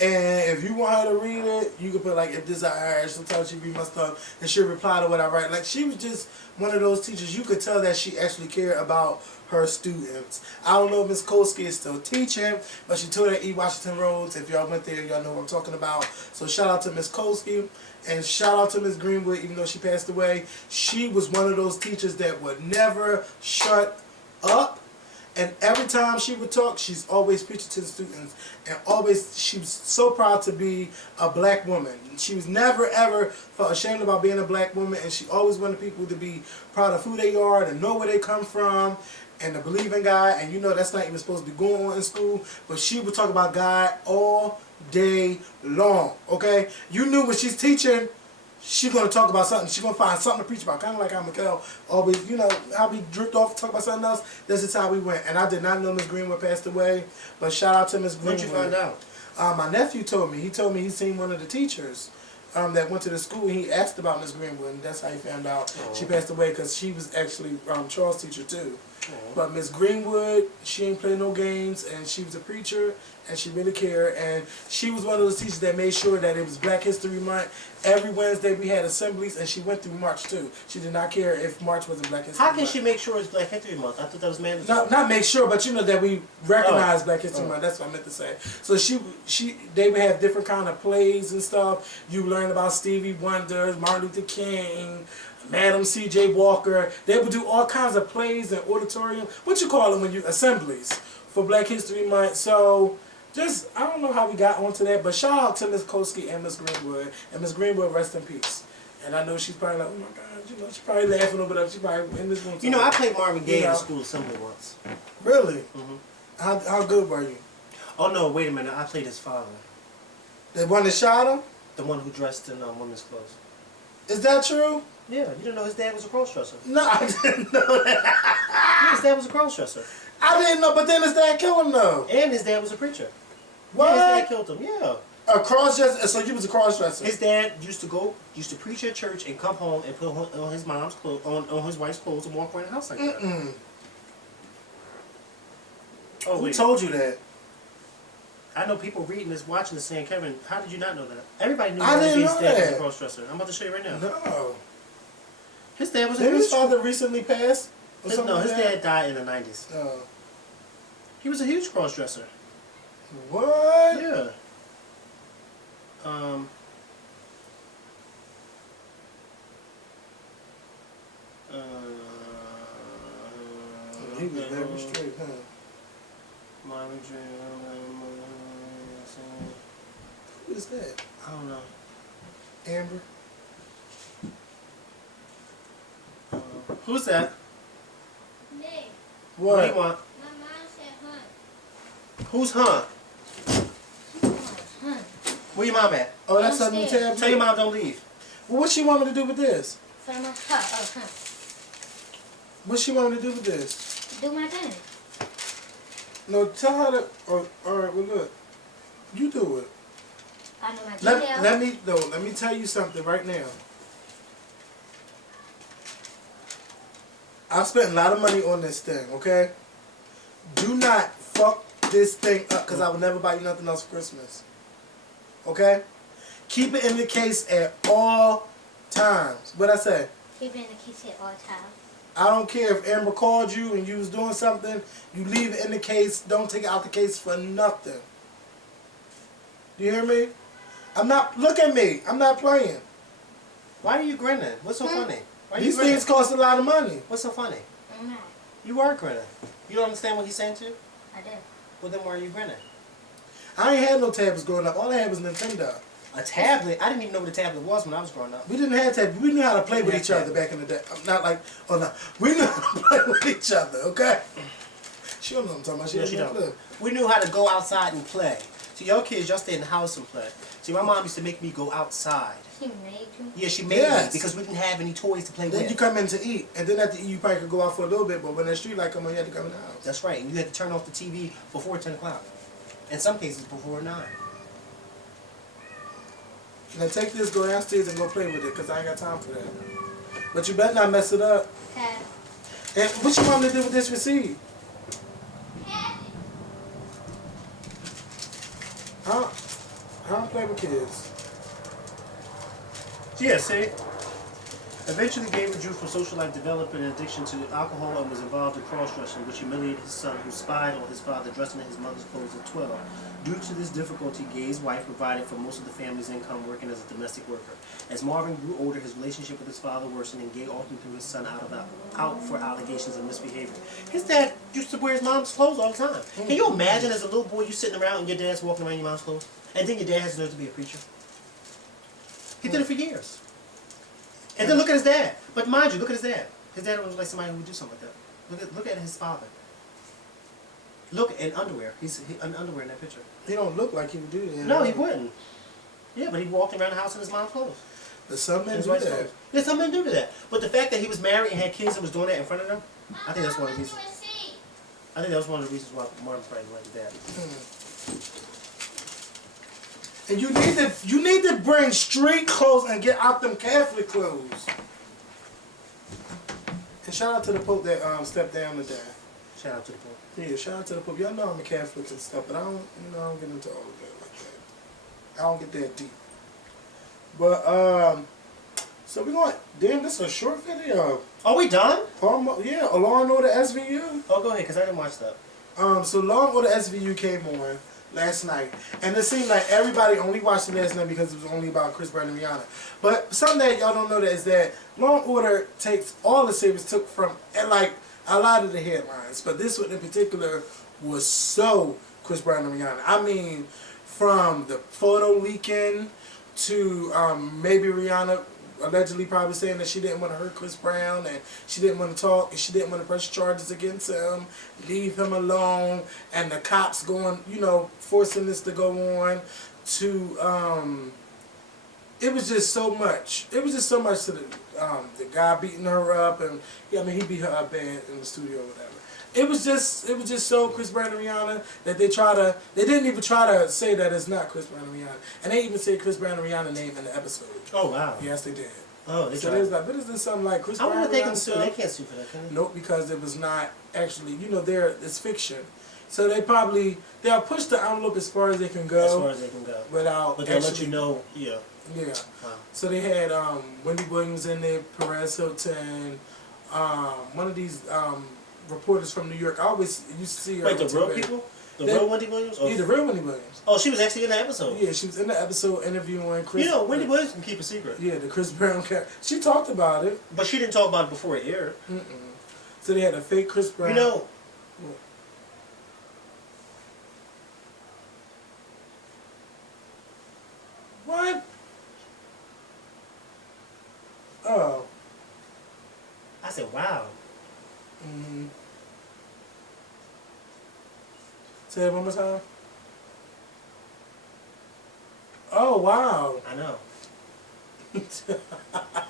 And if you want her to read it, you can put like, if this is Irish, sometimes she read my stuff and she'll reply to what I write. Like, she was just one of those teachers, you could tell that she actually cared about her students. I don't know if Miss Kolsky is still teaching, but she taught at E. Washington Roads. If y'all went there, y'all know what I'm talking about. So shout out to Miss Kolsky and shout out to Miss Greenwood, even though she passed away. She was one of those teachers that would never shut up. And every time she would talk, she's always preaching to the students. And always, she was so proud to be a black woman. She was never, ever felt ashamed about being a black woman. And she always wanted people to be proud of who they are, to know where they come from, and to believe in God. And you know that's not even supposed to be going on in school. But she would talk about God all day long, okay? You knew when she's teaching, she's going to talk about something. She's going to find something to preach about. Kind of like how Mikhail always, you know, how we drift off to talk about something else. This is how we went. And I did not know Miss Greenwood passed away. But shout out to Miss Greenwood. When'd you find out? My nephew told me. He told me he seen one of the teachers that went to the school. He asked about Miss Greenwood. And that's how he found out she passed away, because she was actually Charles' teacher too. But Miss Greenwood, she ain't play no games, and she was a preacher, and she really cared. And she was one of those teachers that made sure that it was Black History Month. Every Wednesday we had assemblies, and she went through March too. She did not care if March wasn't Black History Month. How can she make sure it's Black History Month? I thought that was mandatory. No, not make sure, but you know that we recognize Black History Month. That's what I meant to say. So they would have different kind of plays and stuff. You learn about Stevie Wonder, Martin Luther King, Madam C.J. Walker. They would do all kinds of plays and auditorium. What you call them when you assemblies for Black History Month. So just, I don't know how we got onto that, but shout out to Miss Kolsky and Miss Greenwood. And Miss Greenwood, rest in peace. And I know she's probably like, oh my God, you know, she's probably laughing over there. She's probably in this room. You know, I played Marvin Gaye in the school assembly once. Really? Mm-hmm. How good were you? Oh no, wait a minute. I played his father. The one that shot him? The one who dressed in women's clothes. Is that true? Yeah, you didn't know his dad was a cross-dresser. No, I didn't know that. Yeah, his dad was a cross-dresser. I didn't know, but then his dad killed him though. And his dad was a preacher. What? Yeah, his dad killed him, yeah. A cross-dresser? So you was a cross-dresser? His dad used to preach at church and come home and put on his mom's clothes, on his wife's clothes and walk around the house like that. Oh, Who wait. told you that? I know people reading this, watching this, saying, Kevin, how did you not know that? Everybody knew I didn't his know dad was that. a cross-dresser. I'm about to show you right now. No. His dad was a Did his preacher. father recently pass? Or something No, his like that? dad died in the 90s. Oh. He was a huge cross-dresser. What? Yeah. He was very straight, huh? Who is that? I don't know. Amber? Who's that? Nick, What do you What? want? my mom said hunt. Who's Hunt? Hunt. Where your mom at? Oh, that's a new Downstairs. tab? Tell your mom don't leave. Well, what she want me to do with this? So my hunt. What she want me to do with this? Do my thing. No, tell her to... Oh, alright, well look. You do it. I know my details. Let me tell you something right now. I spent a lot of money on this thing, okay? Do not fuck this thing up because I will never buy you nothing else for Christmas. Okay? Keep it in the case at all times. What'd I say? Keep it in the case at all times. I don't care if Amber called you and you was doing something. You leave it in the case. Don't take it out the case for nothing. Do you hear me? I'm not... Look at me. I'm not playing. Why are you grinning? What's so funny? Why are you These grinning? things cost a lot of money. What's so funny? I'm not. You are grinning. You don't understand what he's saying to you? I do. Well, then why are you grinning? I ain't had no tablets growing up. All I had was Nintendo. A tablet? I didn't even know what a tablet was when I was growing up. We didn't have tablets. We knew how to play with each other back in the day. Not like... Oh, no. We knew how to play with each other, okay? She don't know what I'm talking about. She No, she doesn't don't. We knew how to go outside and play. So your kids, y'all stay in the house and play. See, my mom used to make me go outside. She made you. Yeah, she made me because we didn't have any toys to play Then with. you come in to eat, and then after you probably could go out for a little bit, but when that street light come on, you had to come in the house. That's right, and you had to turn off the TV before 10 o'clock. In some cases, before 9. Now take this, go downstairs and go play with it, because I ain't got time for that. But you better not mess it up. Okay. And what you want me to do with this receipt? Huh? I don't play with kids. Yeah, see? Eventually, Gaye withdrew from social life, developed an addiction to alcohol, and was involved in cross-dressing, which humiliated his son, who spied on his father dressing in his mother's clothes at 12. Due to this difficulty, Gaye's wife provided for most of the family's income working as a domestic worker. As Marvin grew older, his relationship with his father worsened, and Gaye often threw his son out for allegations of misbehavior. His dad used to wear his mom's clothes all the time. Can you imagine as a little boy, you sitting around and your dad's walking around in your mom's clothes? And then your dad has learned to be a preacher? He did it for years. And then look at his dad. But mind you, look at his dad. His dad was like somebody who would do something like that. Look at his father. Look in underwear. He's in underwear in that picture. He don't look like he would do that. No, he wouldn't. Yeah, but he walked around the house in his mom's clothes. But some men His do wife's that. clothes. Yeah, some men do that. But the fact that he was married and had kids and was doing that in front of them, I think that's one of the reasons. I think that was one of the reasons why Marvin probably went to daddy. And you need to bring street clothes and get out them Catholic clothes. And shout out to the Pope that stepped down today. Shout out to the Pope. Yeah, shout out to the Pope. Y'all know I'm a Catholic and stuff, but I don't get into all of that like that. I don't get that deep. But so we're going. Damn, this is a short video. Are we done? Yeah, a Law and Order SVU. Oh, go ahead, because I didn't watch that. So Law and Order SVU came on last night, and it seemed like everybody only watched it last night because it was only about Chris Brown and Rihanna. But something that y'all don't know that is that Law and Order takes all the series took from and like a lot of the headlines, but this one in particular was so Chris Brown and Rihanna. I mean, from the photo leaking to maybe Rihanna allegedly probably saying that she didn't want to hurt Chris Brown and she didn't want to talk and she didn't want to press charges against him, leave him alone, and the cops going, forcing this to go on to, it was just so much. It was just so much to the guy beating her up, and he beat her up bad in the studio or whatever. It was just so Chris Brown and Rihanna that they didn't even try to say that it's not Chris Brown and Rihanna. And they even said Chris Brown and Rihanna name in the episode. Oh, wow. Yes, they did. Oh, they So tried. there's like, but is this something like Chris Brown I wonder and if they can Rihanna sue. stuff? They can't sue for that, can they? Nope, because it was not actually, it's fiction. So they'll push the envelope as far as they can go. As far as they can go. Without But they'll let actually, you know, yeah. Yeah. Wow. So they had Wendy Williams in there, Perez Hilton, one of these reporters from New York. I always used to see her. Wait, the on real TV. people? The real Wendy Williams? Yeah, the real Wendy Williams. Oh, she was actually in the episode. Yeah, she was in the episode interviewing Chris. Wendy Williams can keep a secret. Yeah, the Chris Brown character. She talked about it. But she didn't talk about it before it aired. So they had a fake Chris Brown. What? Oh. I said, wow. Say it one more time. Oh, wow. I know.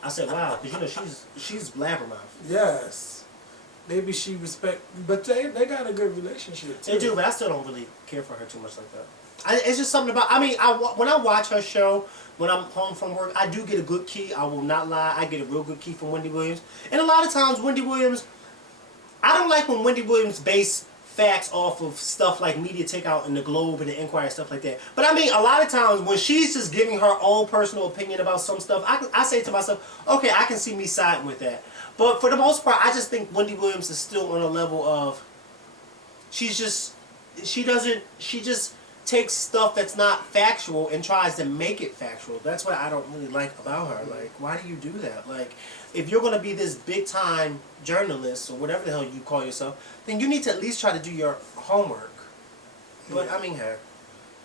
I said, wow, because she's blabbermouth. Yes. Maybe she respect, but they got a good relationship too. They do, but I still don't really care for her too much like that. It's just something about, when I watch her show, when I'm home from work, I do get a good key. I will not lie. I get a real good key from Wendy Williams. And a lot of times, Wendy Williams, I don't like when Wendy Williams base facts off of stuff like Media Takeout and the Globe and the Inquirer, stuff like that. But I mean, a lot of times when she's just giving her own personal opinion about some stuff, I say to myself, okay, I can see me siding with that. But for the most part, I just think Wendy Williams is still on a level of, she just takes stuff that's not factual and tries to make it factual. That's what I don't really like about her. Like, why do you do that? Like, if you're going to be this big time journalist or whatever the hell you call yourself, then you need to at least try to do your homework. But I mean, her.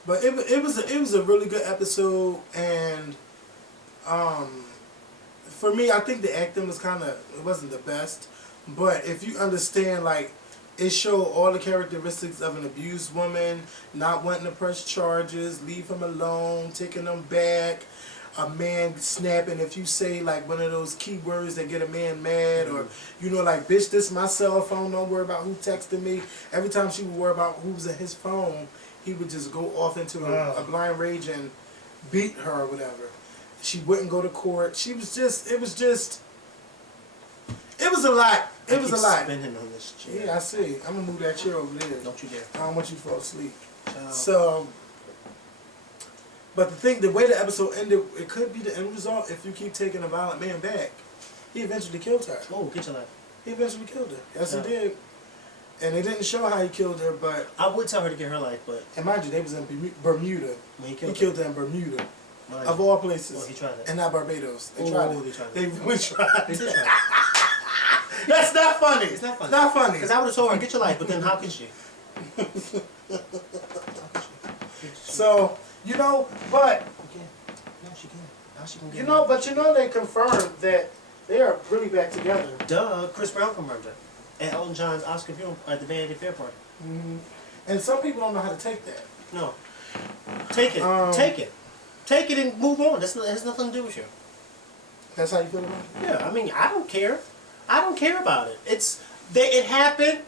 But it was a really good episode, and for me, I think the acting was it wasn't the best. But if you understand, like, it showed all the characteristics of an abused woman, not wanting to press charges, leave him alone, taking them back, a man snapping if you say like one of those key words that get a man mad, or you know, like, bitch, this my cell phone, don't worry about who texted me. Every time she would worry about who was at his phone, he would just go off into a blind rage and beat her or whatever. She wouldn't go to court. It was a lot. It was a lot. Spinning on this chair. Yeah, I see. I'm gonna move that chair over there. Don't you dare. I don't want you to fall asleep. Child. So, but the way the episode ended, it could be the end result if you keep taking a violent man back. He eventually killed her. Oh, get your life. He eventually killed her. Yes, Yeah. he did. And they didn't show how he killed her, but I would tell her to get her life, but and mind you, they was in Bermuda. when He he killed her in Bermuda, Mind of you. all places, Well, he tried that. and not Barbados. They Oh, tried they it. tried it. They really tried. They it. did try it. That's not funny. It's not funny. It's not funny. Because I would have told her, get your life, but then how can she? So, you know, but She can. No, she can. Now she can get they confirmed that they are really back together. Duh, Chris Brown confirmed it. At Elton John's Oscar funeral at the Vanity Fair party. And some people don't know how to take that. No. Take it. Take it. Take it and move on. It has nothing to do with you. That's how you feel about it? Yeah, I mean, I don't care. I don't care about it. It happened.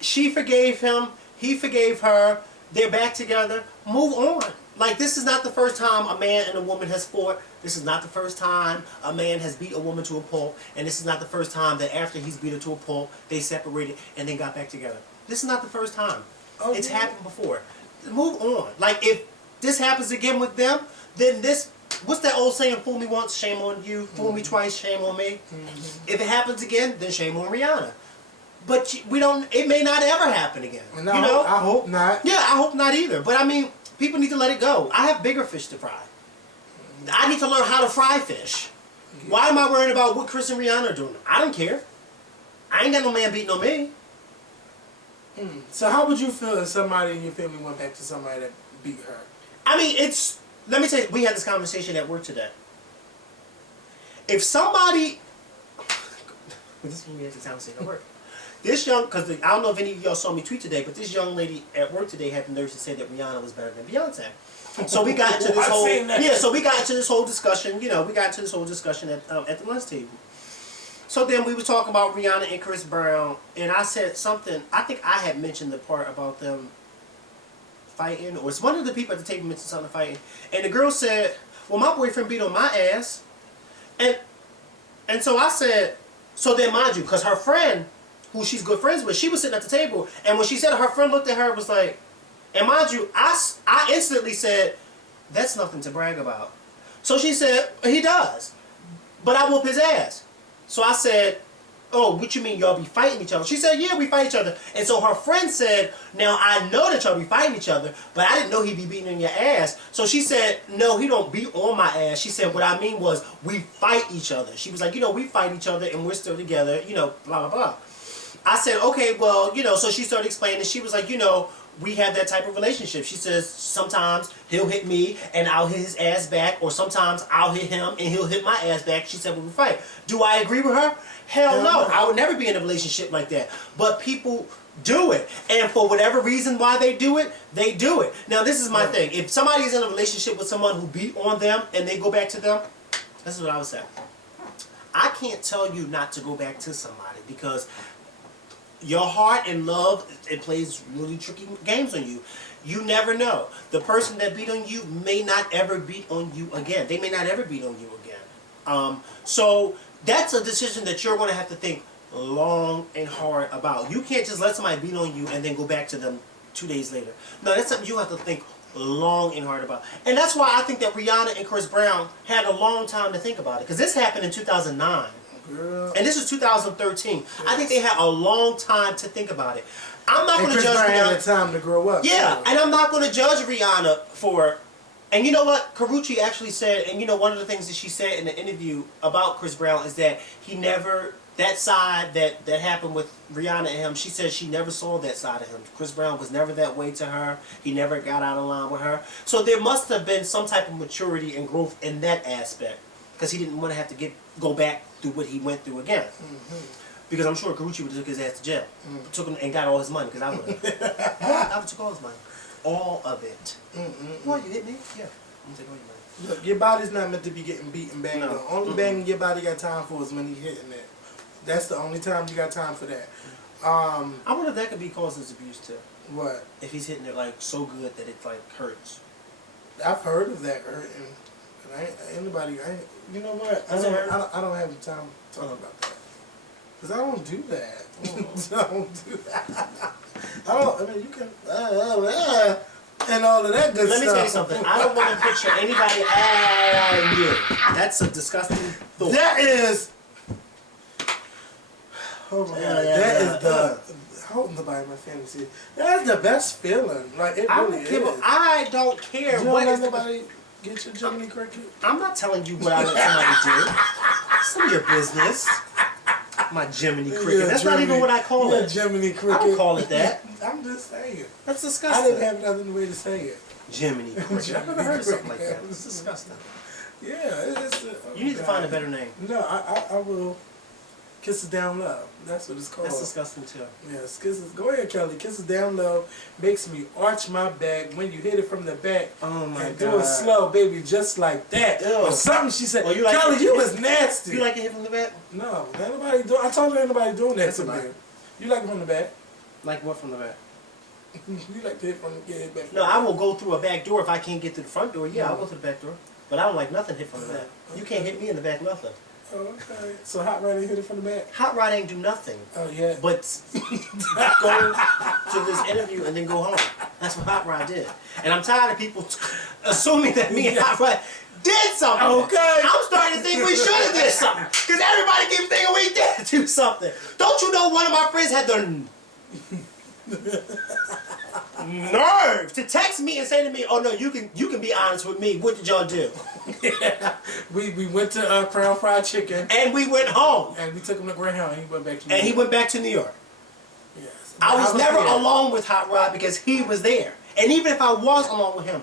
She forgave him. He forgave her. They're back together. Move on. Like, this is not the first time a man and a woman has fought. This is not the first time a man has beat a woman to a pulp. And this is not the first time that after he's beat her to a pulp, they separated and then got back together. This is not the first time. Oh, It's yeah. happened before. Move on. Like, if this happens again with them, then what's that old saying? Fool me once, shame on you. Fool me twice, shame on me. If it happens again, then shame on Rihanna. But it may not ever happen again. And you know? I hope not. Yeah, I hope not either. But I mean, people need to let it go. I have bigger fish to fry. I need to learn how to fry fish. Why am I worrying about what Chris and Rihanna are doing? I don't care. I ain't got no man beating on me. So how would you feel if somebody in your family went back to somebody that beat her? I mean, let me tell you, we had this conversation at work today. If somebody, this is when we had this conversation at work. Because I don't know if any of y'all saw me tweet today, but this young lady at work today had the nerve to say that Rihanna was better than Beyonce. So we got into this I've seen that. so we got into this whole discussion. You know, we got into this whole discussion at the lunch table. So then we were talking about Rihanna and Chris Brown, and I said something. I think I had mentioned the part about them fighting, or it's one of the people at the table mentioned something fighting, and the girl said, "Well, my boyfriend beat on my ass," and so I said, so then mind you, because her friend, who she's good friends with, she was sitting at the table, and when she said it, her friend looked at her and was like, and mind you, I instantly said, that's nothing to brag about. So she said, he does, but I whoop his ass. So I said, oh, what you mean y'all be fighting each other? She said, yeah, we fight each other. And so her friend said, now I know that y'all be fighting each other, but I didn't know he'd be beating on your ass. So she said, no, he don't beat on my ass. She said, what I mean was, we fight each other. She was like, we fight each other and we're still together, blah, blah, blah. I said, okay, well, so she started explaining. She was like, we have that type of relationship. She says, sometimes he'll hit me and I'll hit his ass back, or sometimes I'll hit him and he'll hit my ass back. She said, well, we fight. Do I agree with her? Hell no. I would never be in a relationship like that. But people do it. And for whatever reason why they do it, they do it. Now, this is my thing. If somebody is in a relationship with someone who beat on them and they go back to them, this is what I would say. I can't tell you not to go back to somebody, because your heart and love, it plays really tricky games on you. You never know. The person that beat on you may not ever beat on you again. They may not ever beat on you again. So that's a decision that you're going to have to think long and hard about. You can't just let somebody beat on you and then go back to them 2 days later. No, that's something you have to think long and hard about. And that's why I think that Rihanna and Chris Brown had a long time to think about it. Because this happened in 2009. Girl. And this is 2013. Yes. I think they had a long time to think about it. I'm not going to judge Rihanna. Rihanna. Had time to grow up. Yeah, and I'm not going to judge Rihanna for. And you know what? Karrueche actually said, and you know one of the things that she said in the interview about Chris Brown is that he never, that side that happened with Rihanna and him, she said she never saw that side of him. Chris Brown was never that way to her. He never got out of line with her. So there must have been some type of maturity and growth in that aspect. Because he didn't want to have to go back through what he went through again. Because I'm sure Karrueche would have took his ass to jail. Took him and got all his money, because I would have. I would have took all his money. All of it. Why, you hit me? Yeah. I'm going to take all your money. Look, your body's not meant to be getting beat and banged No. on. Only banging your body got time for is when you hitting it. That's the only time you got time for that. I wonder if that could be causes abuse too. What? If he's hitting it like so good that it like hurts. I've heard of that hurting. You know what? I don't have the time to talk about that. Because I don't do that. I don't do that. I mean, you can, and all of that good Let stuff. me tell you something. I don't want to picture anybody you. That's a disgusting thought. That is, oh my God, that is the, I hope nobody in my family sees it. That's the best feeling. Like, it really is. I don't care You don't what let is nobody get your Jiminy Cricket? I'm not telling you what I let somebody do. It's none of your business. My Jiminy Cricket. Yeah, That's not even what I call it. Jiminy Cricket. I don't call it that. I'm just saying. That's I disgusting. didn't have another way to say it. Jiminy Cricket. I've never heard of something like that. It's disgusting. Yeah, it's You need to find a better name. No, I will. Kisses down low. That's what it's called. That's disgusting too. Yes, kisses. Go ahead, Kelly. Kisses down low makes me arch my back when you hit it from the back. Oh my and God. do it slow, baby, just like that. Ew. Or something she said. Well, you like Kelly, it- you was nasty. You like it hit from the back? No, ain't nobody do. I told you ain't nobody doing that That's to a me. lie. You like it from the back. Like what from the back? You like to hit from the back. No, I will go through a back door if I can't get to the front door. Yeah, I'll go to the back door. But I don't like nothing hit from the back. You can't hit me in the back, nothing. Oh, okay. So Hot Rod ain't hit it from the back. Hot Rod ain't do nothing. Oh yeah. But go to this interview and then go home. That's what Hot Rod did. And I'm tired of people assuming that me and Hot Rod did something. Okay. I'm starting to think we should have did something. Because everybody keeps thinking we did do something. Don't you know one of my friends had the nerve to text me and say to me, "Oh no, you can be honest with me. What did y'all do?" Yeah. We went to Crown Fried Chicken. And we went home. And we took him to Greyhound and he went back to New And he York. went back to New York. Yes. I was never there. alone with Hot Rod because he was there. And even if I was alone with him,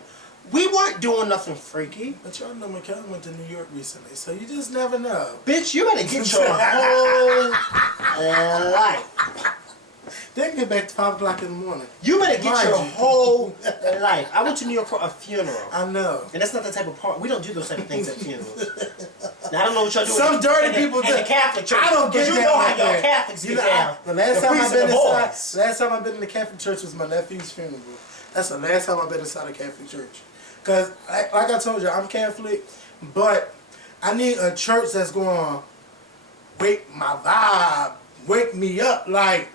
we weren't doing nothing freaky. But y'all know McKellen went to New York recently, so you just never know. Bitch, you better get your whole life. Then get back to 5 o'clock in the morning. You better get Mind your you. whole life. I went to New York for a funeral. I know. And that's not the type of part. We don't do those type of things at funerals. Now, I don't know what y'all do. Some dirty people do. In the Catholic church. I don't get you that know like how y'all that. Catholics You get know, down. the last The time I've priests been and the inside, boys. last time I've been in the Catholic church was my nephew's funeral. That's the last time I've been inside a Catholic church. Cause like I told you, I'm Catholic, but I need a church that's going to wake my vibe, wake me up, like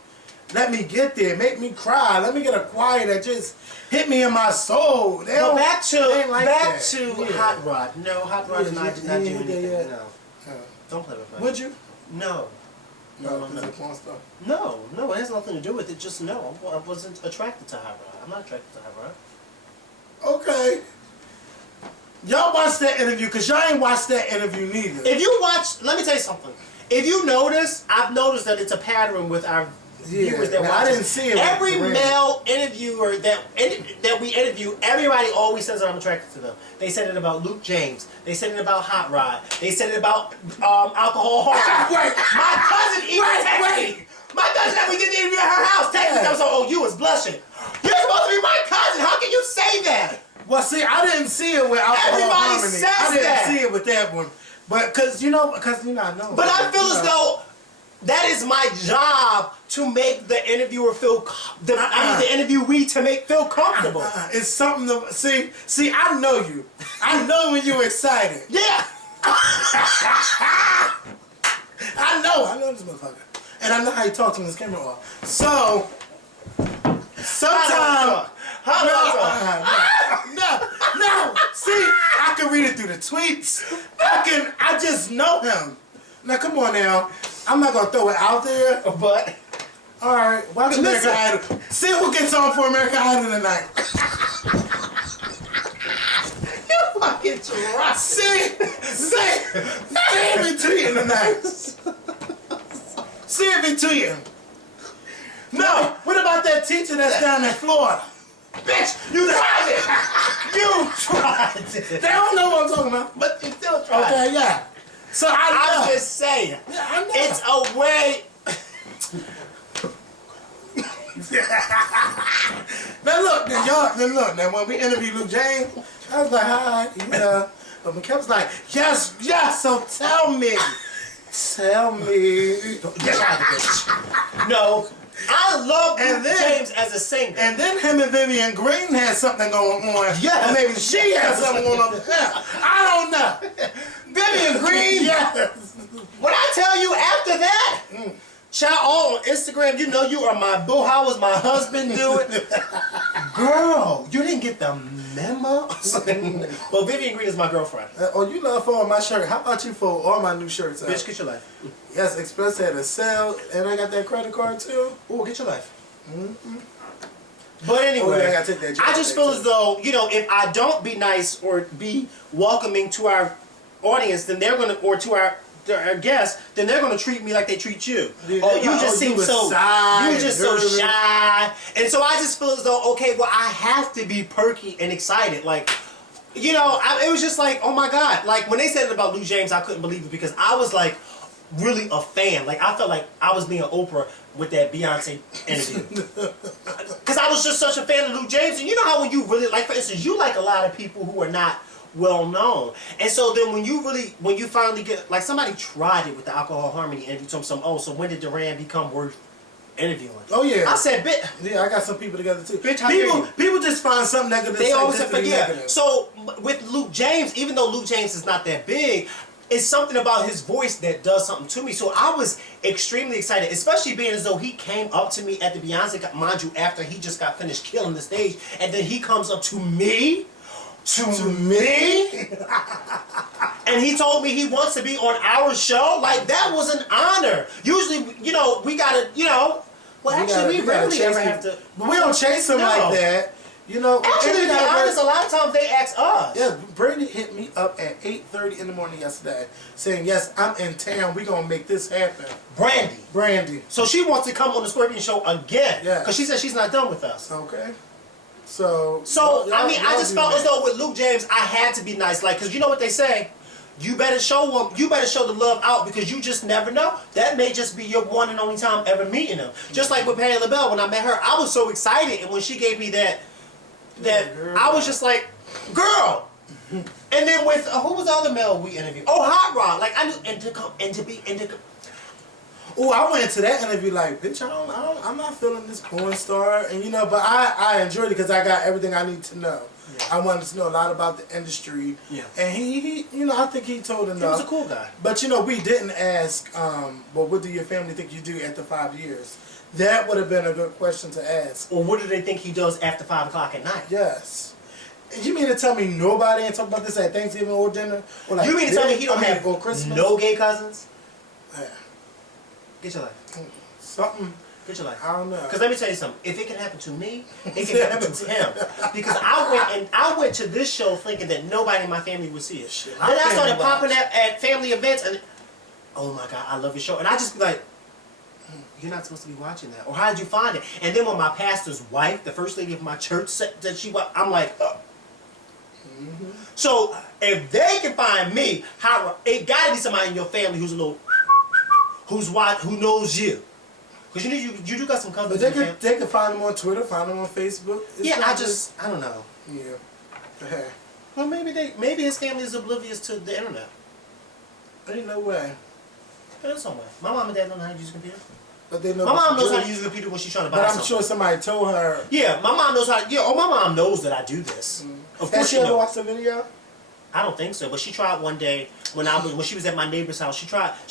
let me get there, make me cry, let me get a choir that just hit me in my soul. They But don't- back they ain't like that. to Yeah. Hot Rod. No, Hot Rod and I did not do anything. yeah. No. Don't play with me. Would you? No. No, No, no. because porn stuff. No, it has nothing to do with it. Just no. I wasn't attracted to Hot Rod. I'm not attracted to Hot Rod. Okay. Y'all watched that interview, because y'all ain't watched that interview neither. If you watch, let me tell you something. If you notice, I've noticed that it's a pattern with our viewers that now, watch. I didn't see it. Every with male interviewer that we interview, everybody always says that I'm attracted to them. They said it about Luke James. They said it about Hot Rod. They said it about Alcohol Hard. Wait. My cousin even texted me. My cousin that we did the interview at her house texted me. I was like, "Oh, you was blushing. You're supposed to be my cousin. How can you say that?" Well, see, I didn't see it with Alcohol Everybody Harmony. says I didn't that. see it with that one. But, because I know. But I feel as though that is my job to make the interviewer feel, the interviewee to make feel comfortable. It's something to, see, I know you. I know when you're excited. Yeah. I know this motherfucker. And I know how you talk to me, this camera off. So, sometimes... No. See, I can read it through the tweets. I just know him. Now, come on now. I'm not going to throw it out there, but... All right, watch American Idol. See who gets on for American Idol tonight. You fucking try. See if he tweeting tonight. See if he tweeting. No, what about that teacher that's down in Florida? Bitch, you tried it. You tried it. They don't know what I'm talking about, but you still tried it. Okay, yeah. So I'm just saying, it's a way. Now when we interviewed Luke James, I was like, hi, yeah. But McKell was like, yes, so tell me. Get out of the bitch. No, I love Luke James as a singer. And then him and Vivian Green had something going on. Yeah. Or maybe she had something going on with him. I don't know. Vivian Green? Yes. When I tell you after that, child, all on Instagram, you know you are my boo. How was my husband doing? Girl, you didn't get the memo? Well, Vivian Green is my girlfriend. You love for my shirt. How about you for all my new shirts? Bitch, get your life. Yes, Explicit had a sale, and I got that credit card too. Ooh, get your life. But anyway, I just feel as though, you know, if I don't be nice or be welcoming to our audience, then they're gonna, or to our guests, then they're gonna treat me like they treat you. You just seem so shy, and so I just feel as though, okay, well, I have to be perky and excited, like, you know, it was just like, oh my God, like when they said it about Luke James, I couldn't believe it because I was like really a fan, like I felt like I was being Oprah with that Beyonce interview, because I was just such a fan of Luke James, and you know how when you really like, for instance, you like a lot of people who are not well known, and so then when you finally get, like, somebody tried it with the Alcohol Harmony interview, told some, oh, so when did Duran become worth interviewing? Oh yeah, I said, bitch. Yeah, I got some people together too. Bitch, people just find something negative. They always say, yeah. So with Luke James, even though Luke James is not that big, it's something about his voice that does something to me. So I was extremely excited, especially being as though he came up to me at the Beyonce, mind you, after he just got finished killing the stage, and then he comes up to me. To me? And he told me he wants to be on our show? Like, that was an honor. Usually, you know, we gotta, you know, well, actually, we rarely ever have to. But we don't chase him like that. You know, actually, to be honest, a lot of times they ask us. Yeah, Brittany hit me up at 8:30 in the morning yesterday saying, yes, I'm in town. We're going to make this happen. Brandy. So she wants to come on the Scorpion Show again. Yeah. Because she said she's not done with us. Okay. So I mean, I just felt as though with Luke James, I had to be nice, like, because you know what they say, you better show the love out, because you just never know. That may just be your one and only time ever meeting him. Just like with Patti LaBelle, when I met her, I was so excited, and when she gave me that I was just like, girl. And then with who was the other male we interviewed? Oh, Hot Rod. Like, I knew Oh, I went to that interview like, bitch, I'm not feeling this porn star, and you know, but I enjoyed it because I got everything I need to know. Yeah. I wanted to know a lot about the industry. Yeah. And he, you know, I think he told enough. He was a cool guy. But you know, we didn't ask, well, what do your family think you do after 5 years? That would have been a good question to ask. Or what do they think he does after 5 o'clock at night? Yes. You mean to tell me nobody ain't talking about this at Thanksgiving or dinner? Or like, you mean to tell me he don't have no gay cousins? Yeah. Get your life. Something. Get your life. I don't know. Because let me tell you something. If it can happen to me, it can happen to him. Because I went to this show thinking that nobody in my family would see it. Shit, then I started popping up at family events, and oh my God, I love your show. And I just be like, you're not supposed to be watching that. Or how did you find it? And then when my pastor's wife, the first lady of my church, said that I'm like, oh. Mm-hmm. So if they can find me, how it got to be somebody in your family who's a little. Who knows you? Because you do got some cousins. But they can find them on Twitter, find them on Facebook. I don't know. Yeah. Well, maybe his family is oblivious to the internet. Ain't no way. There's some way. My mom and dad don't know how to use a computer. But they know. My mom knows how to use a computer when she's trying to buy something. But I'm sure somebody told her. Yeah, my mom knows how. Yeah, my mom knows that I do this. Mm. Of course, she ever watched the video? I don't think so, but she tried one day when she was at my neighbor's house. She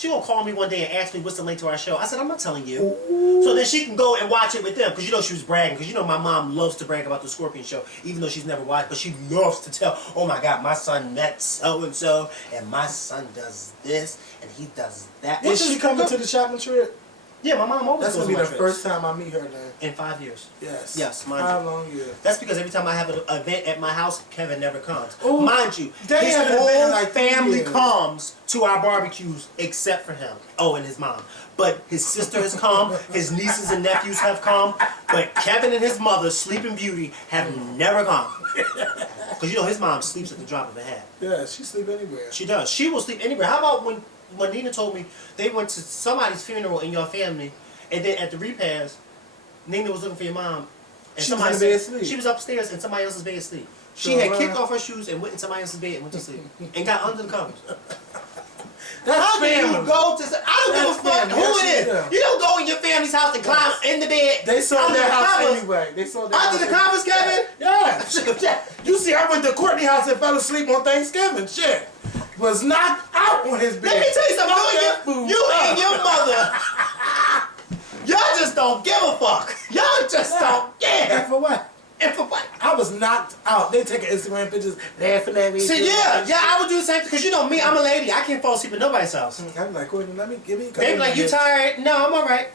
gonna call me one day and ask me what's the link to our show. I said, I'm not telling you. Ooh. So then she can go and watch it with them, because she was bragging. Because my mom loves to brag about the Scorpion show, even though she's never watched, but she loves to tell, oh my God, my son met so and so, and my son does this and he does that. Is she coming to the shopping trip? Yeah, my mom always That's goes gonna be on the my first time I meet her then. in 5 years. Yes. Yes, mind How you. long years? That's because every time I have an event at my house, Kevin never comes. Ooh, mind you, they his have an event in whole like 3 family years. comes to our barbecues except for him. Oh, and his mom. But his sister has come, his nieces and nephews have come, but Kevin and his mother, Sleeping Beauty, have never come. Because his mom sleeps at the drop of a hat. Yeah, she sleep anywhere. She does. She will sleep anywhere. How about when Nina told me they went to somebody's funeral in your family, and then at the repast, Nina was looking for your mom, and She was in the bed asleep. She was upstairs in somebody else's bed asleep. She So, had kicked off her shoes and went in somebody else's bed and went to sleep and got under the covers. That's How do family. you go to? I don't give a fuck family. who That's it is. them. You don't go in your family's house and climb in the bed. They sold under their the house covers. anyway. They sold their Under house the covers, Kevin. Yeah. You see, I went to Courtney's house and fell asleep on Thanksgiving. Shit. Was knocked out on his bed. Let me tell you something. Fucked that food You up. and your mother. Y'all just don't give a fuck. Y'all just don't And care. for what? And for what? I was knocked out. They taking Instagram pictures, laughing at me. See, yeah, I would do the same thing. Because me, I'm a lady. I can't fall asleep at nobody's house. I'm like, Courtney, give me. They be like, you tired? No, I'm all right.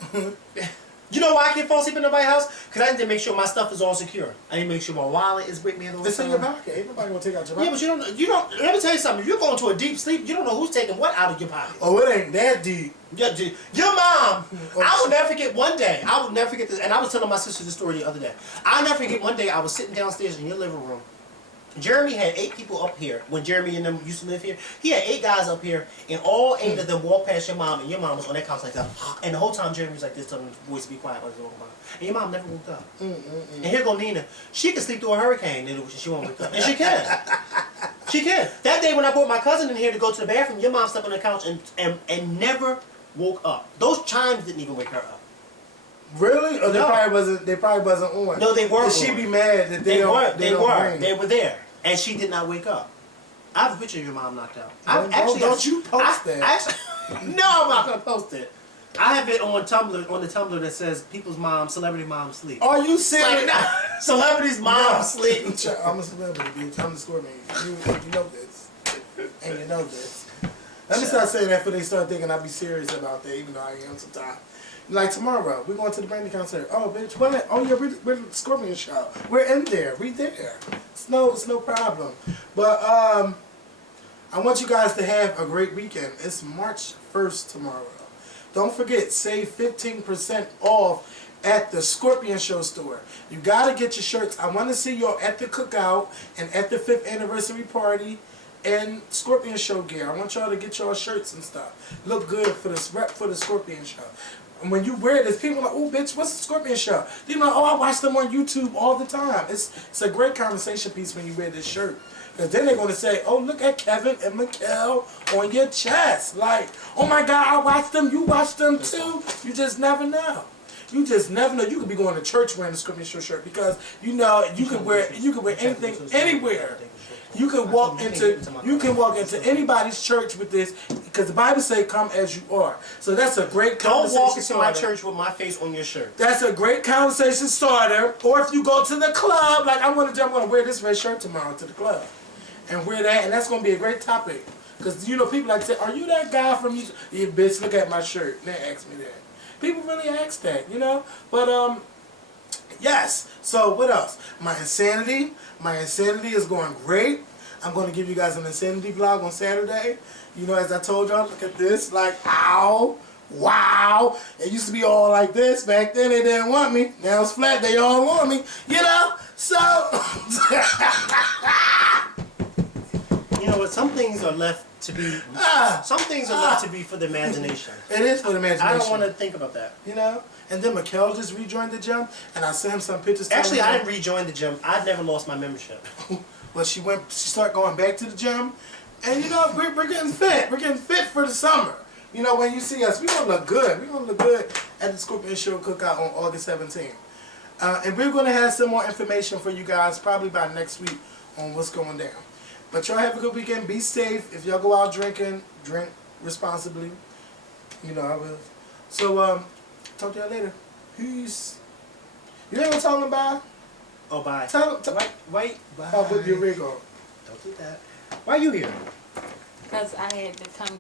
You know why I can't fall asleep at nobody's house? Because I need to make sure my stuff is all secure. I need to make sure my wallet is with me at all It's in time. your pocket. Ain't nobody gonna take out your Yeah, pocket. but you don't. Let me tell you something. If you're going to a deep sleep, you don't know who's taking what out of your pocket. Oh, it ain't that deep. Yeah, dude. Your mom. I will never forget one day. I will never forget this. And I was telling my sister this story the other day. I'll never forget one day I was sitting downstairs in your living room. Jeremy had 8 people up here. When Jeremy and them used to live here, he had 8 guys up here, and all 8 of them walked past your mom, and your mom was on that couch like that. And the whole time Jeremy was like this, telling the boys to be quiet while they walking by. And your mom never woke up. And here go Nina. She can sleep through a hurricane, and she won't wake up. And she can. She can. That day when I brought my cousin in here to go to the bathroom, your mom slept on the couch and never woke up. Those chimes didn't even wake her up. Really? Or No. they probably wasn't on. No, they weren't. She on. be mad that They were. they don't ring. They were there, and she did not wake up. I have a picture of your mom knocked out. Don't you post that. No, I'm not gonna post it. I have it on Tumblr, on the Tumblr that says people's moms, celebrity moms sleep. Are you serious? Like, nah, celebrities' moms sleep. I'm a celebrity, bitch. I'm the Scorpion. You know this. And you know this. Let me start saying that before they start thinking I be serious about that, even though I am sometimes. Like tomorrow, we're going to the Brandy concert. Oh, bitch, what? Oh, yeah, we're the Scorpion show. We're in there. We there. It's no problem. But I want you guys to have a great weekend. It's March 1st tomorrow. Don't forget, save 15% off at the Scorpion Show store. You got to get your shirts. I want to see y'all at the cookout and at the 5th anniversary party and Scorpion Show gear. I want y'all to get y'all shirts and stuff. Look good for the rep for the Scorpion Show. And when you wear this, people are like, oh, bitch, what's the Scorpion Show? They're like, oh, I watch them on YouTube all the time. It's a great conversation piece when you wear this shirt. Because then they're going to say, oh, look at Kevin and Mikkel on your chest. Like, oh, my God, I watched them. You watched them, too. You just never know. You just never know. You could be going to church wearing a Scorpion Show shirt because, you know, you could wear anything, anywhere. You can walk into anybody's church with this because the Bible says, "Come as you are." So that's a great conversation Don't walk into my starter. church with my face on your shirt. That's a great conversation starter. Or if you go to the club, like I'm gonna wear this red shirt tomorrow to the club, and wear that, and that's gonna be a great topic because you know people like to say, "Are you that guy from you?" Yeah, bitch, look at my shirt. And they ask me that. People really ask that, you know. But yes. So what else? My insanity is going great. I'm going to give you guys an insanity vlog on Saturday. You know, as I told y'all, look at this. Like, ow, wow. It used to be all like this. Back then, they didn't want me. Now it's flat. They all want me. You know? So. You know what? Some things are left to be. Some things are left to be for the imagination. It is for the imagination. I don't want to think about that. You know? And then Mikkel just rejoined the gym, and I sent him some pictures. Actually, I didn't rejoin the gym. I'd never lost my membership. Well, she started going back to the gym, and you know, we're getting fit. We're getting fit for the summer. You know, when you see us, we're going to look good. We're going to look good at the Scorpion Show Cookout on August 17th. And we're going to have some more information for you guys probably by next week on what's going down. But y'all have a good weekend. Be safe. If y'all go out drinking, drink responsibly. You know I will. So talk to y'all later. Peace. You ain't gonna tell them bye? Oh, bye. Tell them. Wait. Bye. I'll put your rig on. Don't do that. Why you here? Because I had to come